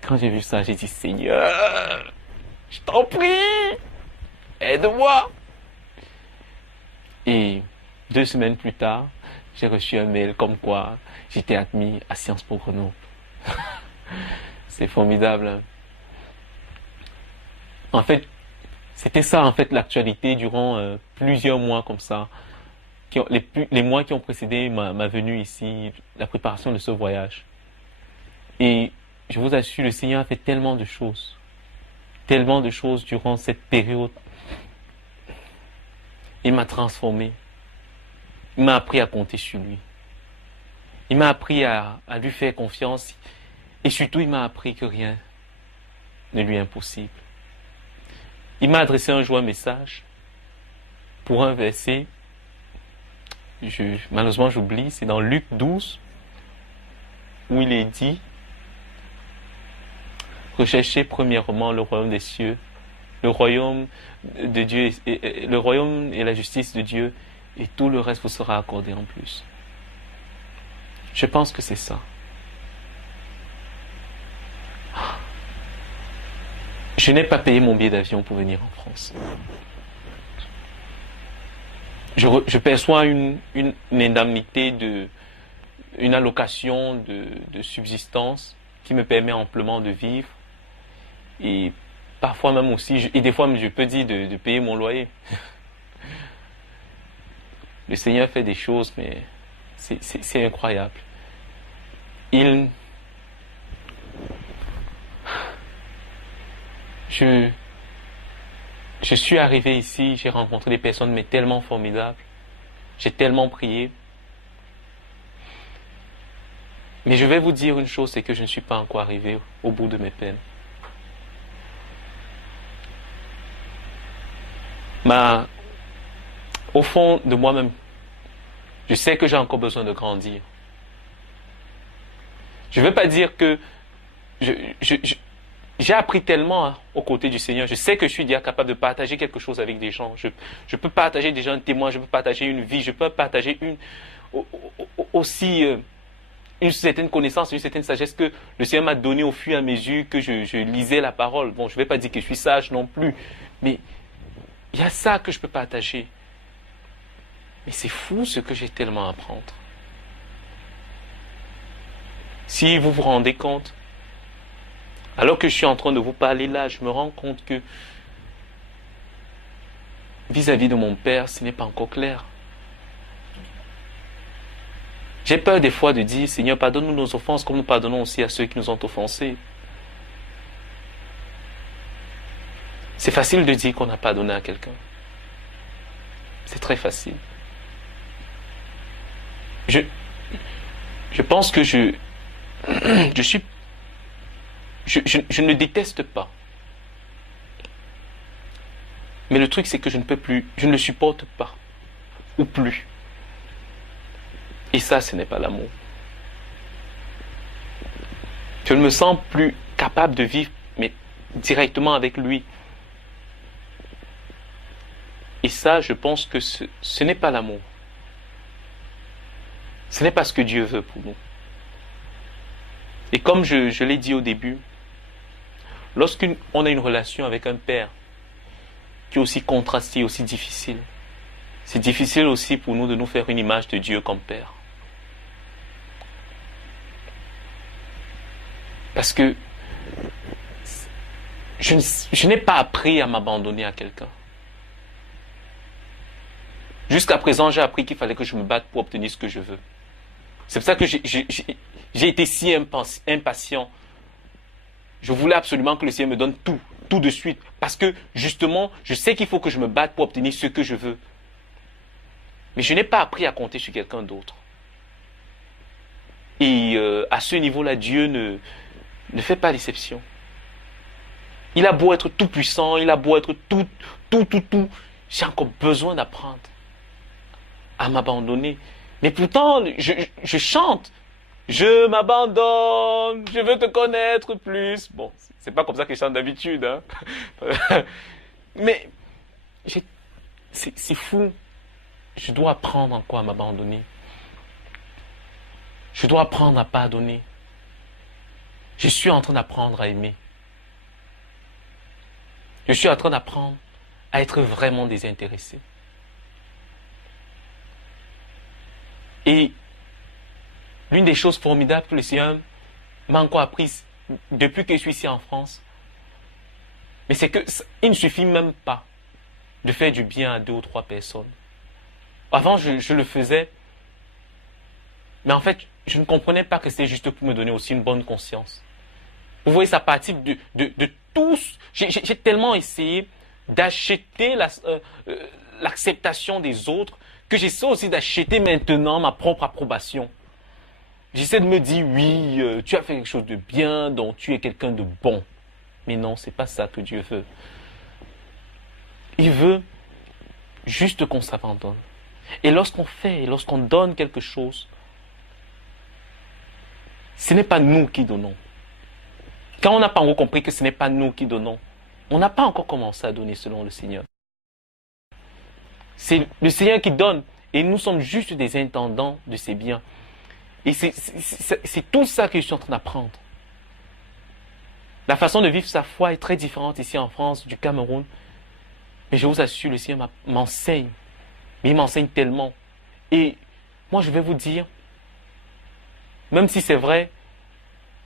Quand j'ai vu ça, j'ai dit, Seigneur, je t'en prie, aide-moi. Et 2 semaines plus tard, j'ai reçu un mail comme quoi j'étais admis à Sciences Po Grenoble. C'est formidable. Hein? En fait, c'était ça en fait l'actualité durant plusieurs mois comme ça. Les mois qui ont précédé ma venue ici, la préparation de ce voyage. Et je vous assure, le Seigneur a fait tellement de choses durant cette période. Il m'a transformé. Il m'a appris à compter sur lui. Il m'a appris à lui faire confiance. Et surtout, il m'a appris que rien ne lui est impossible. Il m'a adressé un jour un message pour un verset. Malheureusement, j'oublie. C'est dans Luc 12 où il est dit: recherchez premièrement le royaume des cieux, le royaume de Dieu, le royaume et la justice de Dieu, et tout le reste vous sera accordé en plus. Je pense que c'est ça. Je n'ai pas payé mon billet d'avion pour venir en France. Je perçois une indemnité, une allocation de subsistance qui me permet amplement de vivre. Et parfois même aussi, et des fois je peux dire de payer mon loyer. Le Seigneur fait des choses, mais c'est incroyable. Je suis arrivé ici, j'ai rencontré des personnes mais tellement formidables. J'ai tellement prié. Mais je vais vous dire une chose, c'est que je ne suis pas encore arrivé au bout de mes peines. Au fond de moi-même, je sais que j'ai encore besoin de grandir. Je ne veux pas dire que j'ai appris tellement aux côtés du Seigneur. Je sais que je suis déjà capable de partager quelque chose avec des gens. Je peux partager déjà un témoin, je peux partager une vie, je peux partager aussi une certaine connaissance, une certaine sagesse que le Seigneur m'a donnée au fur et à mesure que je lisais la parole. Bon, je ne vais pas dire que je suis sage non plus, mais il y a ça que je peux partager. Mais c'est fou ce que j'ai tellement à apprendre. Si vous vous rendez compte, alors que je suis en train de vous parler là, je me rends compte que vis-à-vis de mon Père, ce n'est pas encore clair. J'ai peur des fois de dire, Seigneur, pardonne-nous nos offenses comme nous pardonnons aussi à ceux qui nous ont offensés. C'est facile de dire qu'on a pardonné à quelqu'un. C'est très facile. Je pense que je ne déteste pas Mais le truc, c'est que je ne peux plus, je ne le supporte pas. Ou plus. Et ça, ce n'est pas l'amour. Je ne me sens plus capable de vivre, mais directement avec lui. Et ça, je pense que ce n'est pas l'amour. Ce n'est pas ce que Dieu veut pour nous. Et comme je l'ai dit au début, lorsqu'on a une relation avec un père qui est aussi contrastée, aussi difficile, c'est difficile aussi pour nous de nous faire une image de Dieu comme père. Parce que je n'ai pas appris à m'abandonner à quelqu'un. Jusqu'à présent, j'ai appris qu'il fallait que je me batte pour obtenir ce que je veux. C'est pour ça que j'ai été si impatient. Je voulais absolument que le Seigneur me donne tout de suite. Parce que, justement, je sais qu'il faut que je me batte pour obtenir ce que je veux. Mais je n'ai pas appris à compter sur quelqu'un d'autre. Et à ce niveau-là, Dieu ne fait pas l'exception. Il a beau être tout puissant, il a beau être tout. J'ai encore besoin d'apprendre à m'abandonner. Mais pourtant, je chante. Je m'abandonne, je veux te connaître plus. Bon, c'est pas comme ça que je chante d'habitude. Hein. Mais c'est fou. Je dois apprendre encore à m'abandonner. Je dois apprendre à pardonner. Je suis en train d'apprendre à aimer. Je suis en train d'apprendre à être vraiment désintéressé. Et l'une des choses formidables que le Seigneur m'a encore apprises depuis que je suis ici en France, mais c'est qu'il ne suffit même pas de faire du bien à 2 ou 3 personnes. Avant, je le faisais, mais en fait, je ne comprenais pas que c'était juste pour me donner aussi une bonne conscience. Vous voyez, ça partit de tous. J'ai tellement essayé d'acheter l'acceptation des autres que j'essaie aussi d'acheter maintenant ma propre approbation. J'essaie de me dire, oui, tu as fait quelque chose de bien, donc tu es quelqu'un de bon. Mais non, c'est pas ça que Dieu veut. Il veut juste qu'on s'abandonne. Et lorsqu'on donne quelque chose, ce n'est pas nous qui donnons. Quand on n'a pas encore compris que ce n'est pas nous qui donnons, on n'a pas encore commencé à donner selon le Seigneur. C'est le Seigneur qui donne et nous sommes juste des intendants de ses biens. Et c'est tout ça que je suis en train d'apprendre. La façon de vivre sa foi est très différente ici en France, du Cameroun. Mais je vous assure, le Seigneur m'enseigne. Mais il m'enseigne tellement. Et moi, je vais vous dire, même si c'est vrai,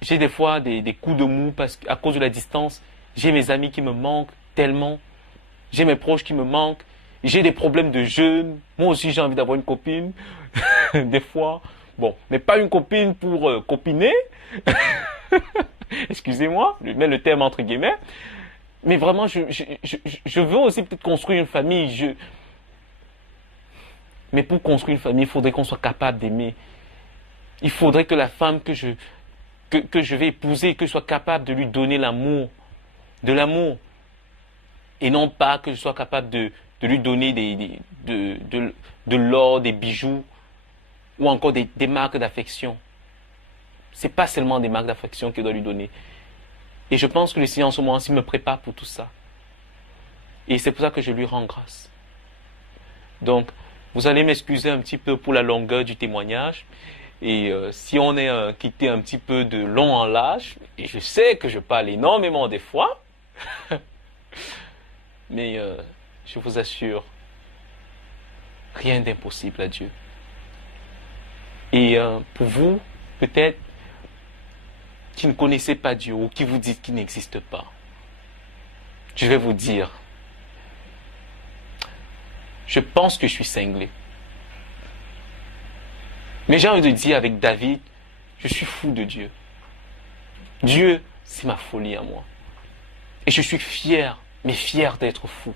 j'ai des fois des coups de mou à cause de la distance. J'ai mes amis qui me manquent tellement. J'ai mes proches qui me manquent. J'ai des problèmes de jeûne. Moi aussi, j'ai envie d'avoir une copine. Des fois. Bon, mais pas une copine pour copiner. Excusez-moi, je mets le terme entre guillemets. Mais vraiment, je veux aussi peut-être construire une famille. Mais pour construire une famille, il faudrait qu'on soit capable d'aimer. Il faudrait que la femme que je vais épouser, que je sois capable de lui donner l'amour. De l'amour. Et non pas que je sois capable de lui donner de l'or, des bijoux, ou encore des marques d'affection. Ce n'est pas seulement des marques d'affection qu'il doit lui donner. Et je pense que le Seigneur en ce moment-ci me prépare pour tout ça. Et c'est pour ça que je lui rends grâce. Donc, vous allez m'excuser un petit peu pour la longueur du témoignage. Et si on est quitté un petit peu de long en large, et je sais que je parle énormément des fois, mais je vous assure, rien d'impossible à Dieu. Et pour vous, peut-être, qui ne connaissez pas Dieu ou qui vous dites qu'il n'existe pas, je vais vous dire, je pense que je suis cinglé. Mais j'ai envie de dire avec David, je suis fou de Dieu. Dieu, c'est ma folie à moi. Et je suis fier, mais fier d'être fou.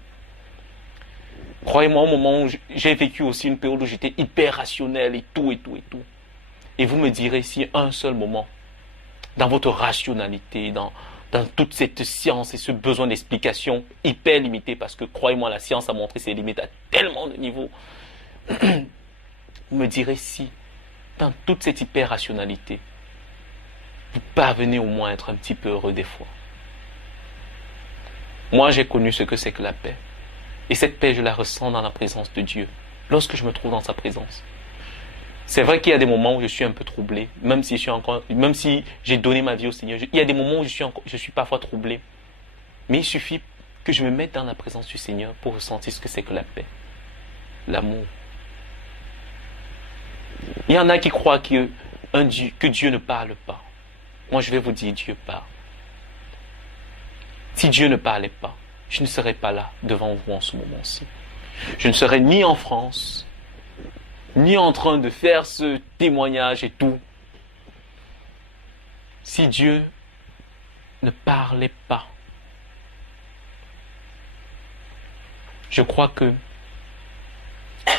Croyez-moi, au moment où j'ai vécu aussi une période où j'étais hyper rationnel et tout. Et vous me direz si un seul moment, dans votre rationalité, dans dans toute cette science et ce besoin d'explication hyper limité, parce que croyez-moi, la science a montré ses limites à tellement de niveaux. Vous me direz si, dans toute cette hyper-rationalité, vous parvenez au moins à être un petit peu heureux des fois. Moi, j'ai connu ce que c'est que la paix. Et cette paix, je la ressens dans la présence de Dieu, lorsque je me trouve dans sa présence. C'est vrai qu'il y a des moments où je suis un peu troublé, même si j'ai donné ma vie au Seigneur. Il y a des moments où je suis parfois troublé. Mais il suffit que je me mette dans la présence du Seigneur pour ressentir ce que c'est que la paix, l'amour. Il y en a qui croient que Dieu ne parle pas. Moi, je vais vous dire, Dieu parle. Si Dieu ne parlait pas, je ne serais pas là devant vous en ce moment-ci. Je ne serais ni en France, ni en train de faire ce témoignage et tout. Si Dieu ne parlait pas, je crois que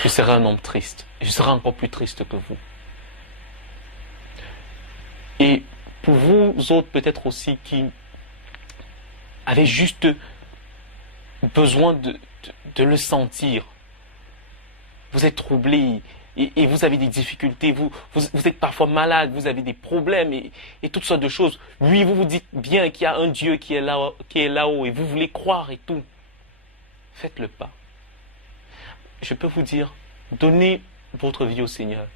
je serais un homme triste. Je serais encore plus triste que vous. Et pour vous autres peut-être aussi qui avez juste besoin de le sentir, vous êtes troublés et vous avez des difficultés, vous êtes parfois malade, vous avez des problèmes et toutes sortes de choses. Lui, vous vous dites bien qu'il y a un Dieu qui est là-haut et vous voulez croire et tout. Faites le pas. Je peux vous dire, donnez votre vie au Seigneur.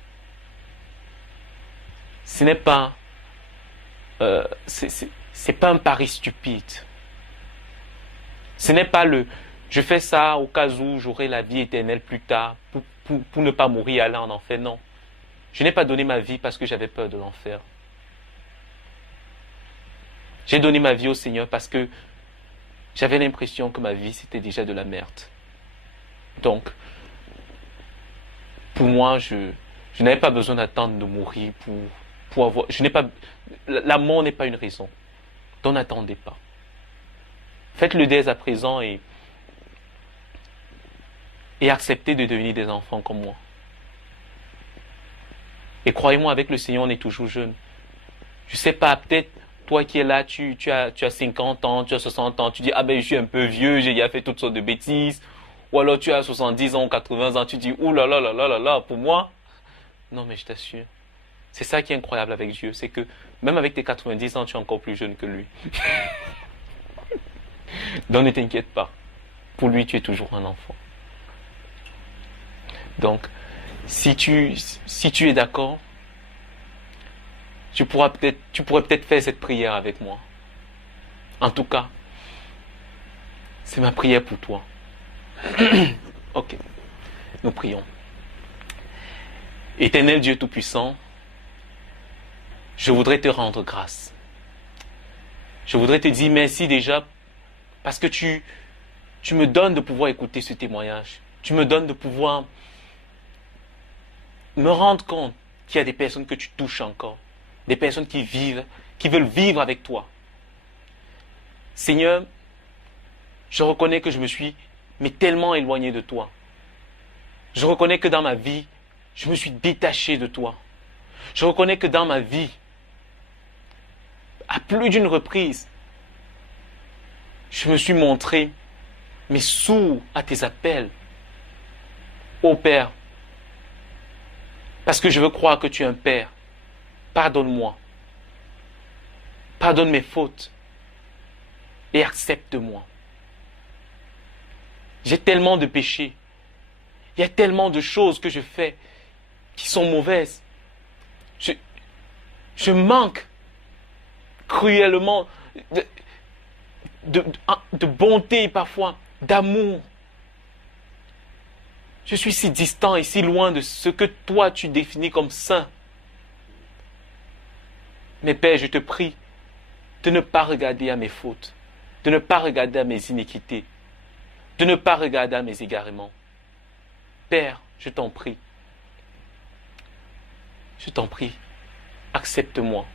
Ce n'est pas c'est pas un pari stupide. Ce n'est pas je fais ça au cas où j'aurai la vie éternelle plus tard pour ne pas mourir et aller en enfer. Non. Je n'ai pas donné ma vie parce que j'avais peur de l'enfer. J'ai donné ma vie au Seigneur parce que j'avais l'impression que ma vie c'était déjà de la merde. Donc, pour moi, je n'avais pas besoin d'attendre de mourir pour avoir... La mort n'est pas une raison. Donc n'attendez pas. Faites-le dès à présent et acceptez de devenir des enfants comme moi. Et croyez-moi, avec le Seigneur, on est toujours jeune. Je ne sais pas, peut-être, toi qui es là, tu as 50 ans, tu as 60 ans, tu dis, ah ben je suis un peu vieux, j'ai déjà fait toutes sortes de bêtises. Ou alors tu as 70 ans ou 80 ans, tu dis, ouh là là là là là là, pour moi. Non mais je t'assure. C'est ça qui est incroyable avec Dieu, c'est que même avec tes 90 ans, tu es encore plus jeune que lui. Donc ne t'inquiète pas. Pour lui, tu es toujours un enfant. Donc, si tu es d'accord, tu pourrais peut-être faire cette prière avec moi. En tout cas, c'est ma prière pour toi. Ok, nous prions. Éternel Dieu Tout-Puissant, je voudrais te rendre grâce. Je voudrais te dire merci déjà parce que tu me donnes de pouvoir écouter ce témoignage. Tu me donnes de pouvoir me rendre compte qu'il y a des personnes que tu touches encore. Des personnes qui veulent vivre avec toi. Seigneur, je reconnais que je me suis tellement éloigné de toi. Je reconnais que dans ma vie, je me suis détaché de toi. Je reconnais que dans ma vie, à plus d'une reprise, je me suis montré, mais sourd à tes appels. Ô Père, parce que je veux croire que tu es un Père, pardonne-moi. Pardonne mes fautes et accepte-moi. J'ai tellement de péchés. Il y a tellement de choses que je fais qui sont mauvaises. Je manque cruellement de bonté parfois, d'amour. Je suis si distant et si loin de ce que toi tu définis comme saint. Mais Père, je te prie de ne pas regarder à mes fautes, de ne pas regarder à mes iniquités, de ne pas regarder à mes égarements. Père, je t'en prie, accepte-moi.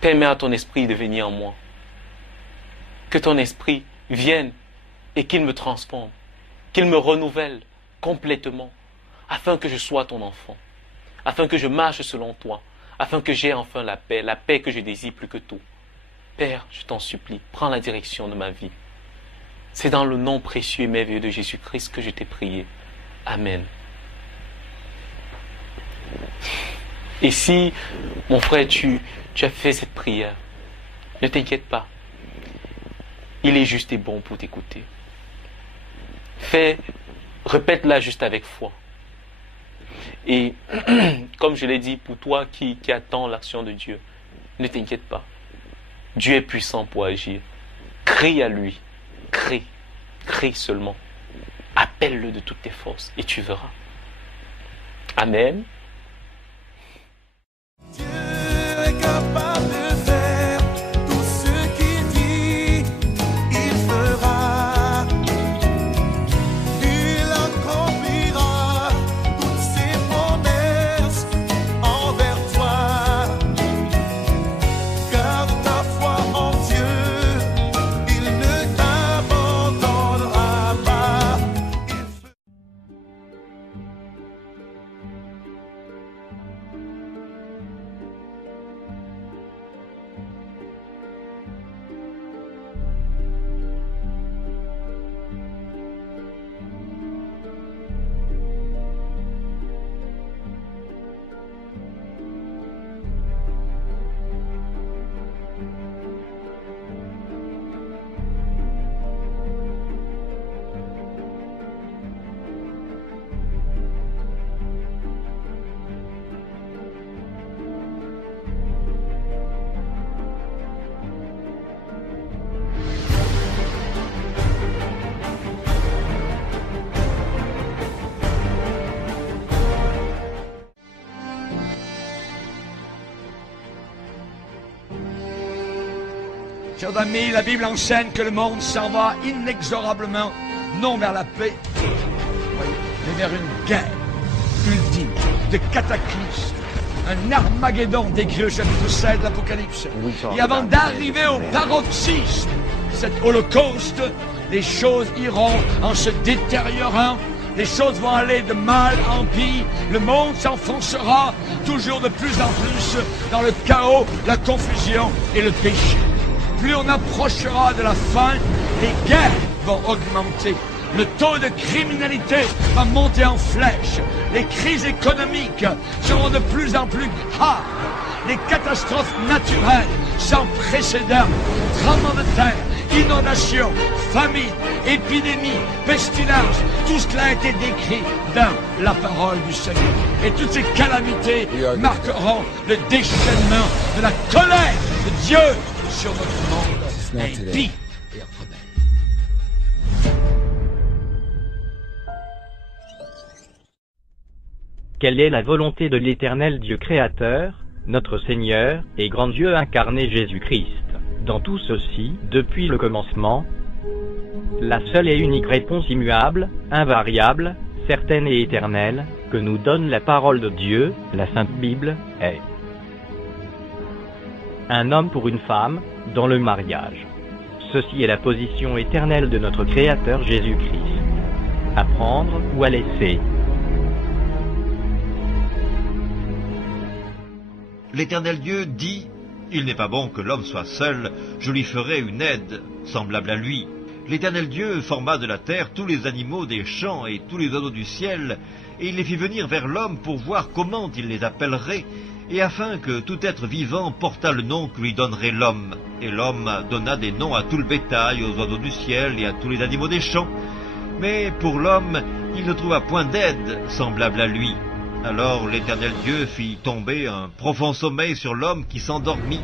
Permets à ton esprit de venir en moi. Que ton esprit vienne et qu'il me transforme, qu'il me renouvelle complètement, afin que je sois ton enfant, afin que je marche selon toi, afin que j'aie enfin la paix que je désire plus que tout. Père, je t'en supplie, prends la direction de ma vie. C'est dans le nom précieux et merveilleux de Jésus-Christ que je t'ai prié. Amen. Et si, mon frère, tu as fait cette prière, ne t'inquiète pas. Il est juste et bon pour t'écouter. Répète-la juste avec foi. Et comme je l'ai dit, pour toi qui attends l'action de Dieu, ne t'inquiète pas. Dieu est puissant pour agir. Crie à lui. Crie. Crie seulement. Appelle-le de toutes tes forces et tu verras. Amen. Dieu est capable de faire tout ce qu'il dit, il fera. Il accomplira toutes ses promesses envers toi. Garde ta foi en Dieu, il ne t'abandonnera pas. Chers amis, la Bible enseigne que le monde s'en va inexorablement, non vers la paix, mais vers une guerre ultime, de cataclysme, un Armageddon décrit au chapitre 7 de l'Apocalypse. Et avant d'arriver au paroxysme, cet holocauste, les choses iront en se détériorant, les choses vont aller de mal en pire, le monde s'enfoncera toujours de plus en plus dans le chaos, la confusion et le péché. Plus on approchera de la fin, les guerres vont augmenter. Le taux de criminalité va monter en flèche. Les crises économiques seront de plus en plus hard. Les catastrophes naturelles sans précédent, tremblements de terre, inondations, famine, épidémies, pestilences, tout cela a été décrit dans la parole du Seigneur. Et toutes ces calamités marqueront le déchaînement de la colère de Dieu sur notre monde impie et rebelle. Quelle est la volonté de l'Éternel Dieu créateur, notre Seigneur et grand Dieu incarné Jésus-Christ? Dans tout ceci, depuis le commencement, la seule et unique réponse immuable, invariable, certaine et éternelle, que nous donne la parole de Dieu, la Sainte Bible, est un homme pour une femme, dans le mariage. Ceci est la position éternelle de notre Créateur Jésus-Christ. À prendre ou à laisser. L'Éternel Dieu dit, « Il n'est pas bon que l'homme soit seul, je lui ferai une aide, semblable à lui. » L'Éternel Dieu forma de la terre tous les animaux des champs et tous les oiseaux du ciel, et il les fit venir vers l'homme pour voir comment il les appellerait, et afin que tout être vivant portât le nom que lui donnerait l'homme. Et l'homme donna des noms à tout le bétail, aux oiseaux du ciel et à tous les animaux des champs. Mais pour l'homme, il ne trouva point d'aide semblable à lui. Alors l'Éternel Dieu fit tomber un profond sommeil sur l'homme qui s'endormit.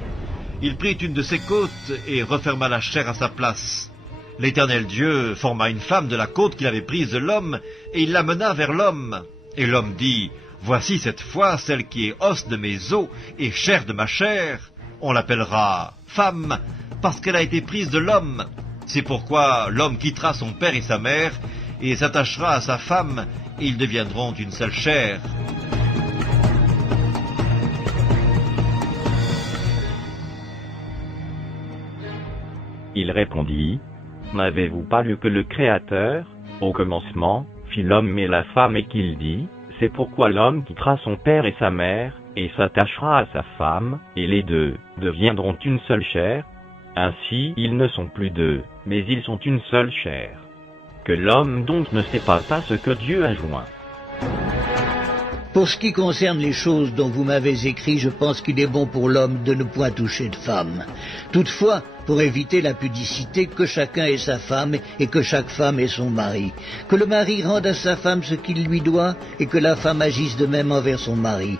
Il prit une de ses côtes et referma la chair à sa place. L'Éternel Dieu forma une femme de la côte qu'il avait prise de l'homme, et il l'amena vers l'homme. Et l'homme dit, « Voici cette fois celle qui est os de mes os et chair de ma chair. On l'appellera femme, parce qu'elle a été prise de l'homme. C'est pourquoi l'homme quittera son père et sa mère, et s'attachera à sa femme, et ils deviendront une seule chair. » Il répondit, « N'avez-vous pas lu que le Créateur, au commencement, fit l'homme et la femme et qu'il dit, c'est pourquoi l'homme quittera son père et sa mère, et s'attachera à sa femme, et les deux deviendront une seule chair. Ainsi ils ne sont plus deux, mais ils sont une seule chair. Que l'homme donc ne sépare pas ce que Dieu a joint. Pour ce qui concerne les choses dont vous m'avez écrit, je pense qu'il est bon pour l'homme de ne point toucher de femme. Toutefois, pour éviter la pudicité, que chacun ait sa femme et que chaque femme ait son mari. Que le mari rende à sa femme ce qu'il lui doit et que la femme agisse de même envers son mari.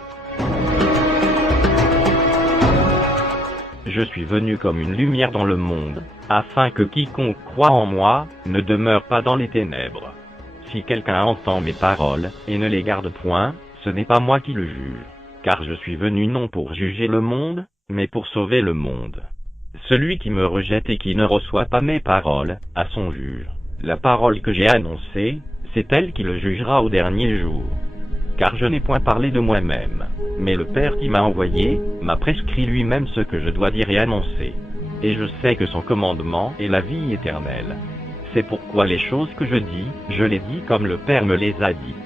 Je suis venu comme une lumière dans le monde, afin que quiconque croit en moi ne demeure pas dans les ténèbres. Si quelqu'un entend mes paroles et ne les garde point, ce n'est pas moi qui le juge, car je suis venu non pour juger le monde, mais pour sauver le monde. Celui qui me rejette et qui ne reçoit pas mes paroles a son juge. La parole que j'ai annoncée, c'est elle qui le jugera au dernier jour. Car je n'ai point parlé de moi-même, mais le Père qui m'a envoyé m'a prescrit lui-même ce que je dois dire et annoncer. Et je sais que son commandement est la vie éternelle. C'est pourquoi les choses que je dis, je les dis comme le Père me les a dites.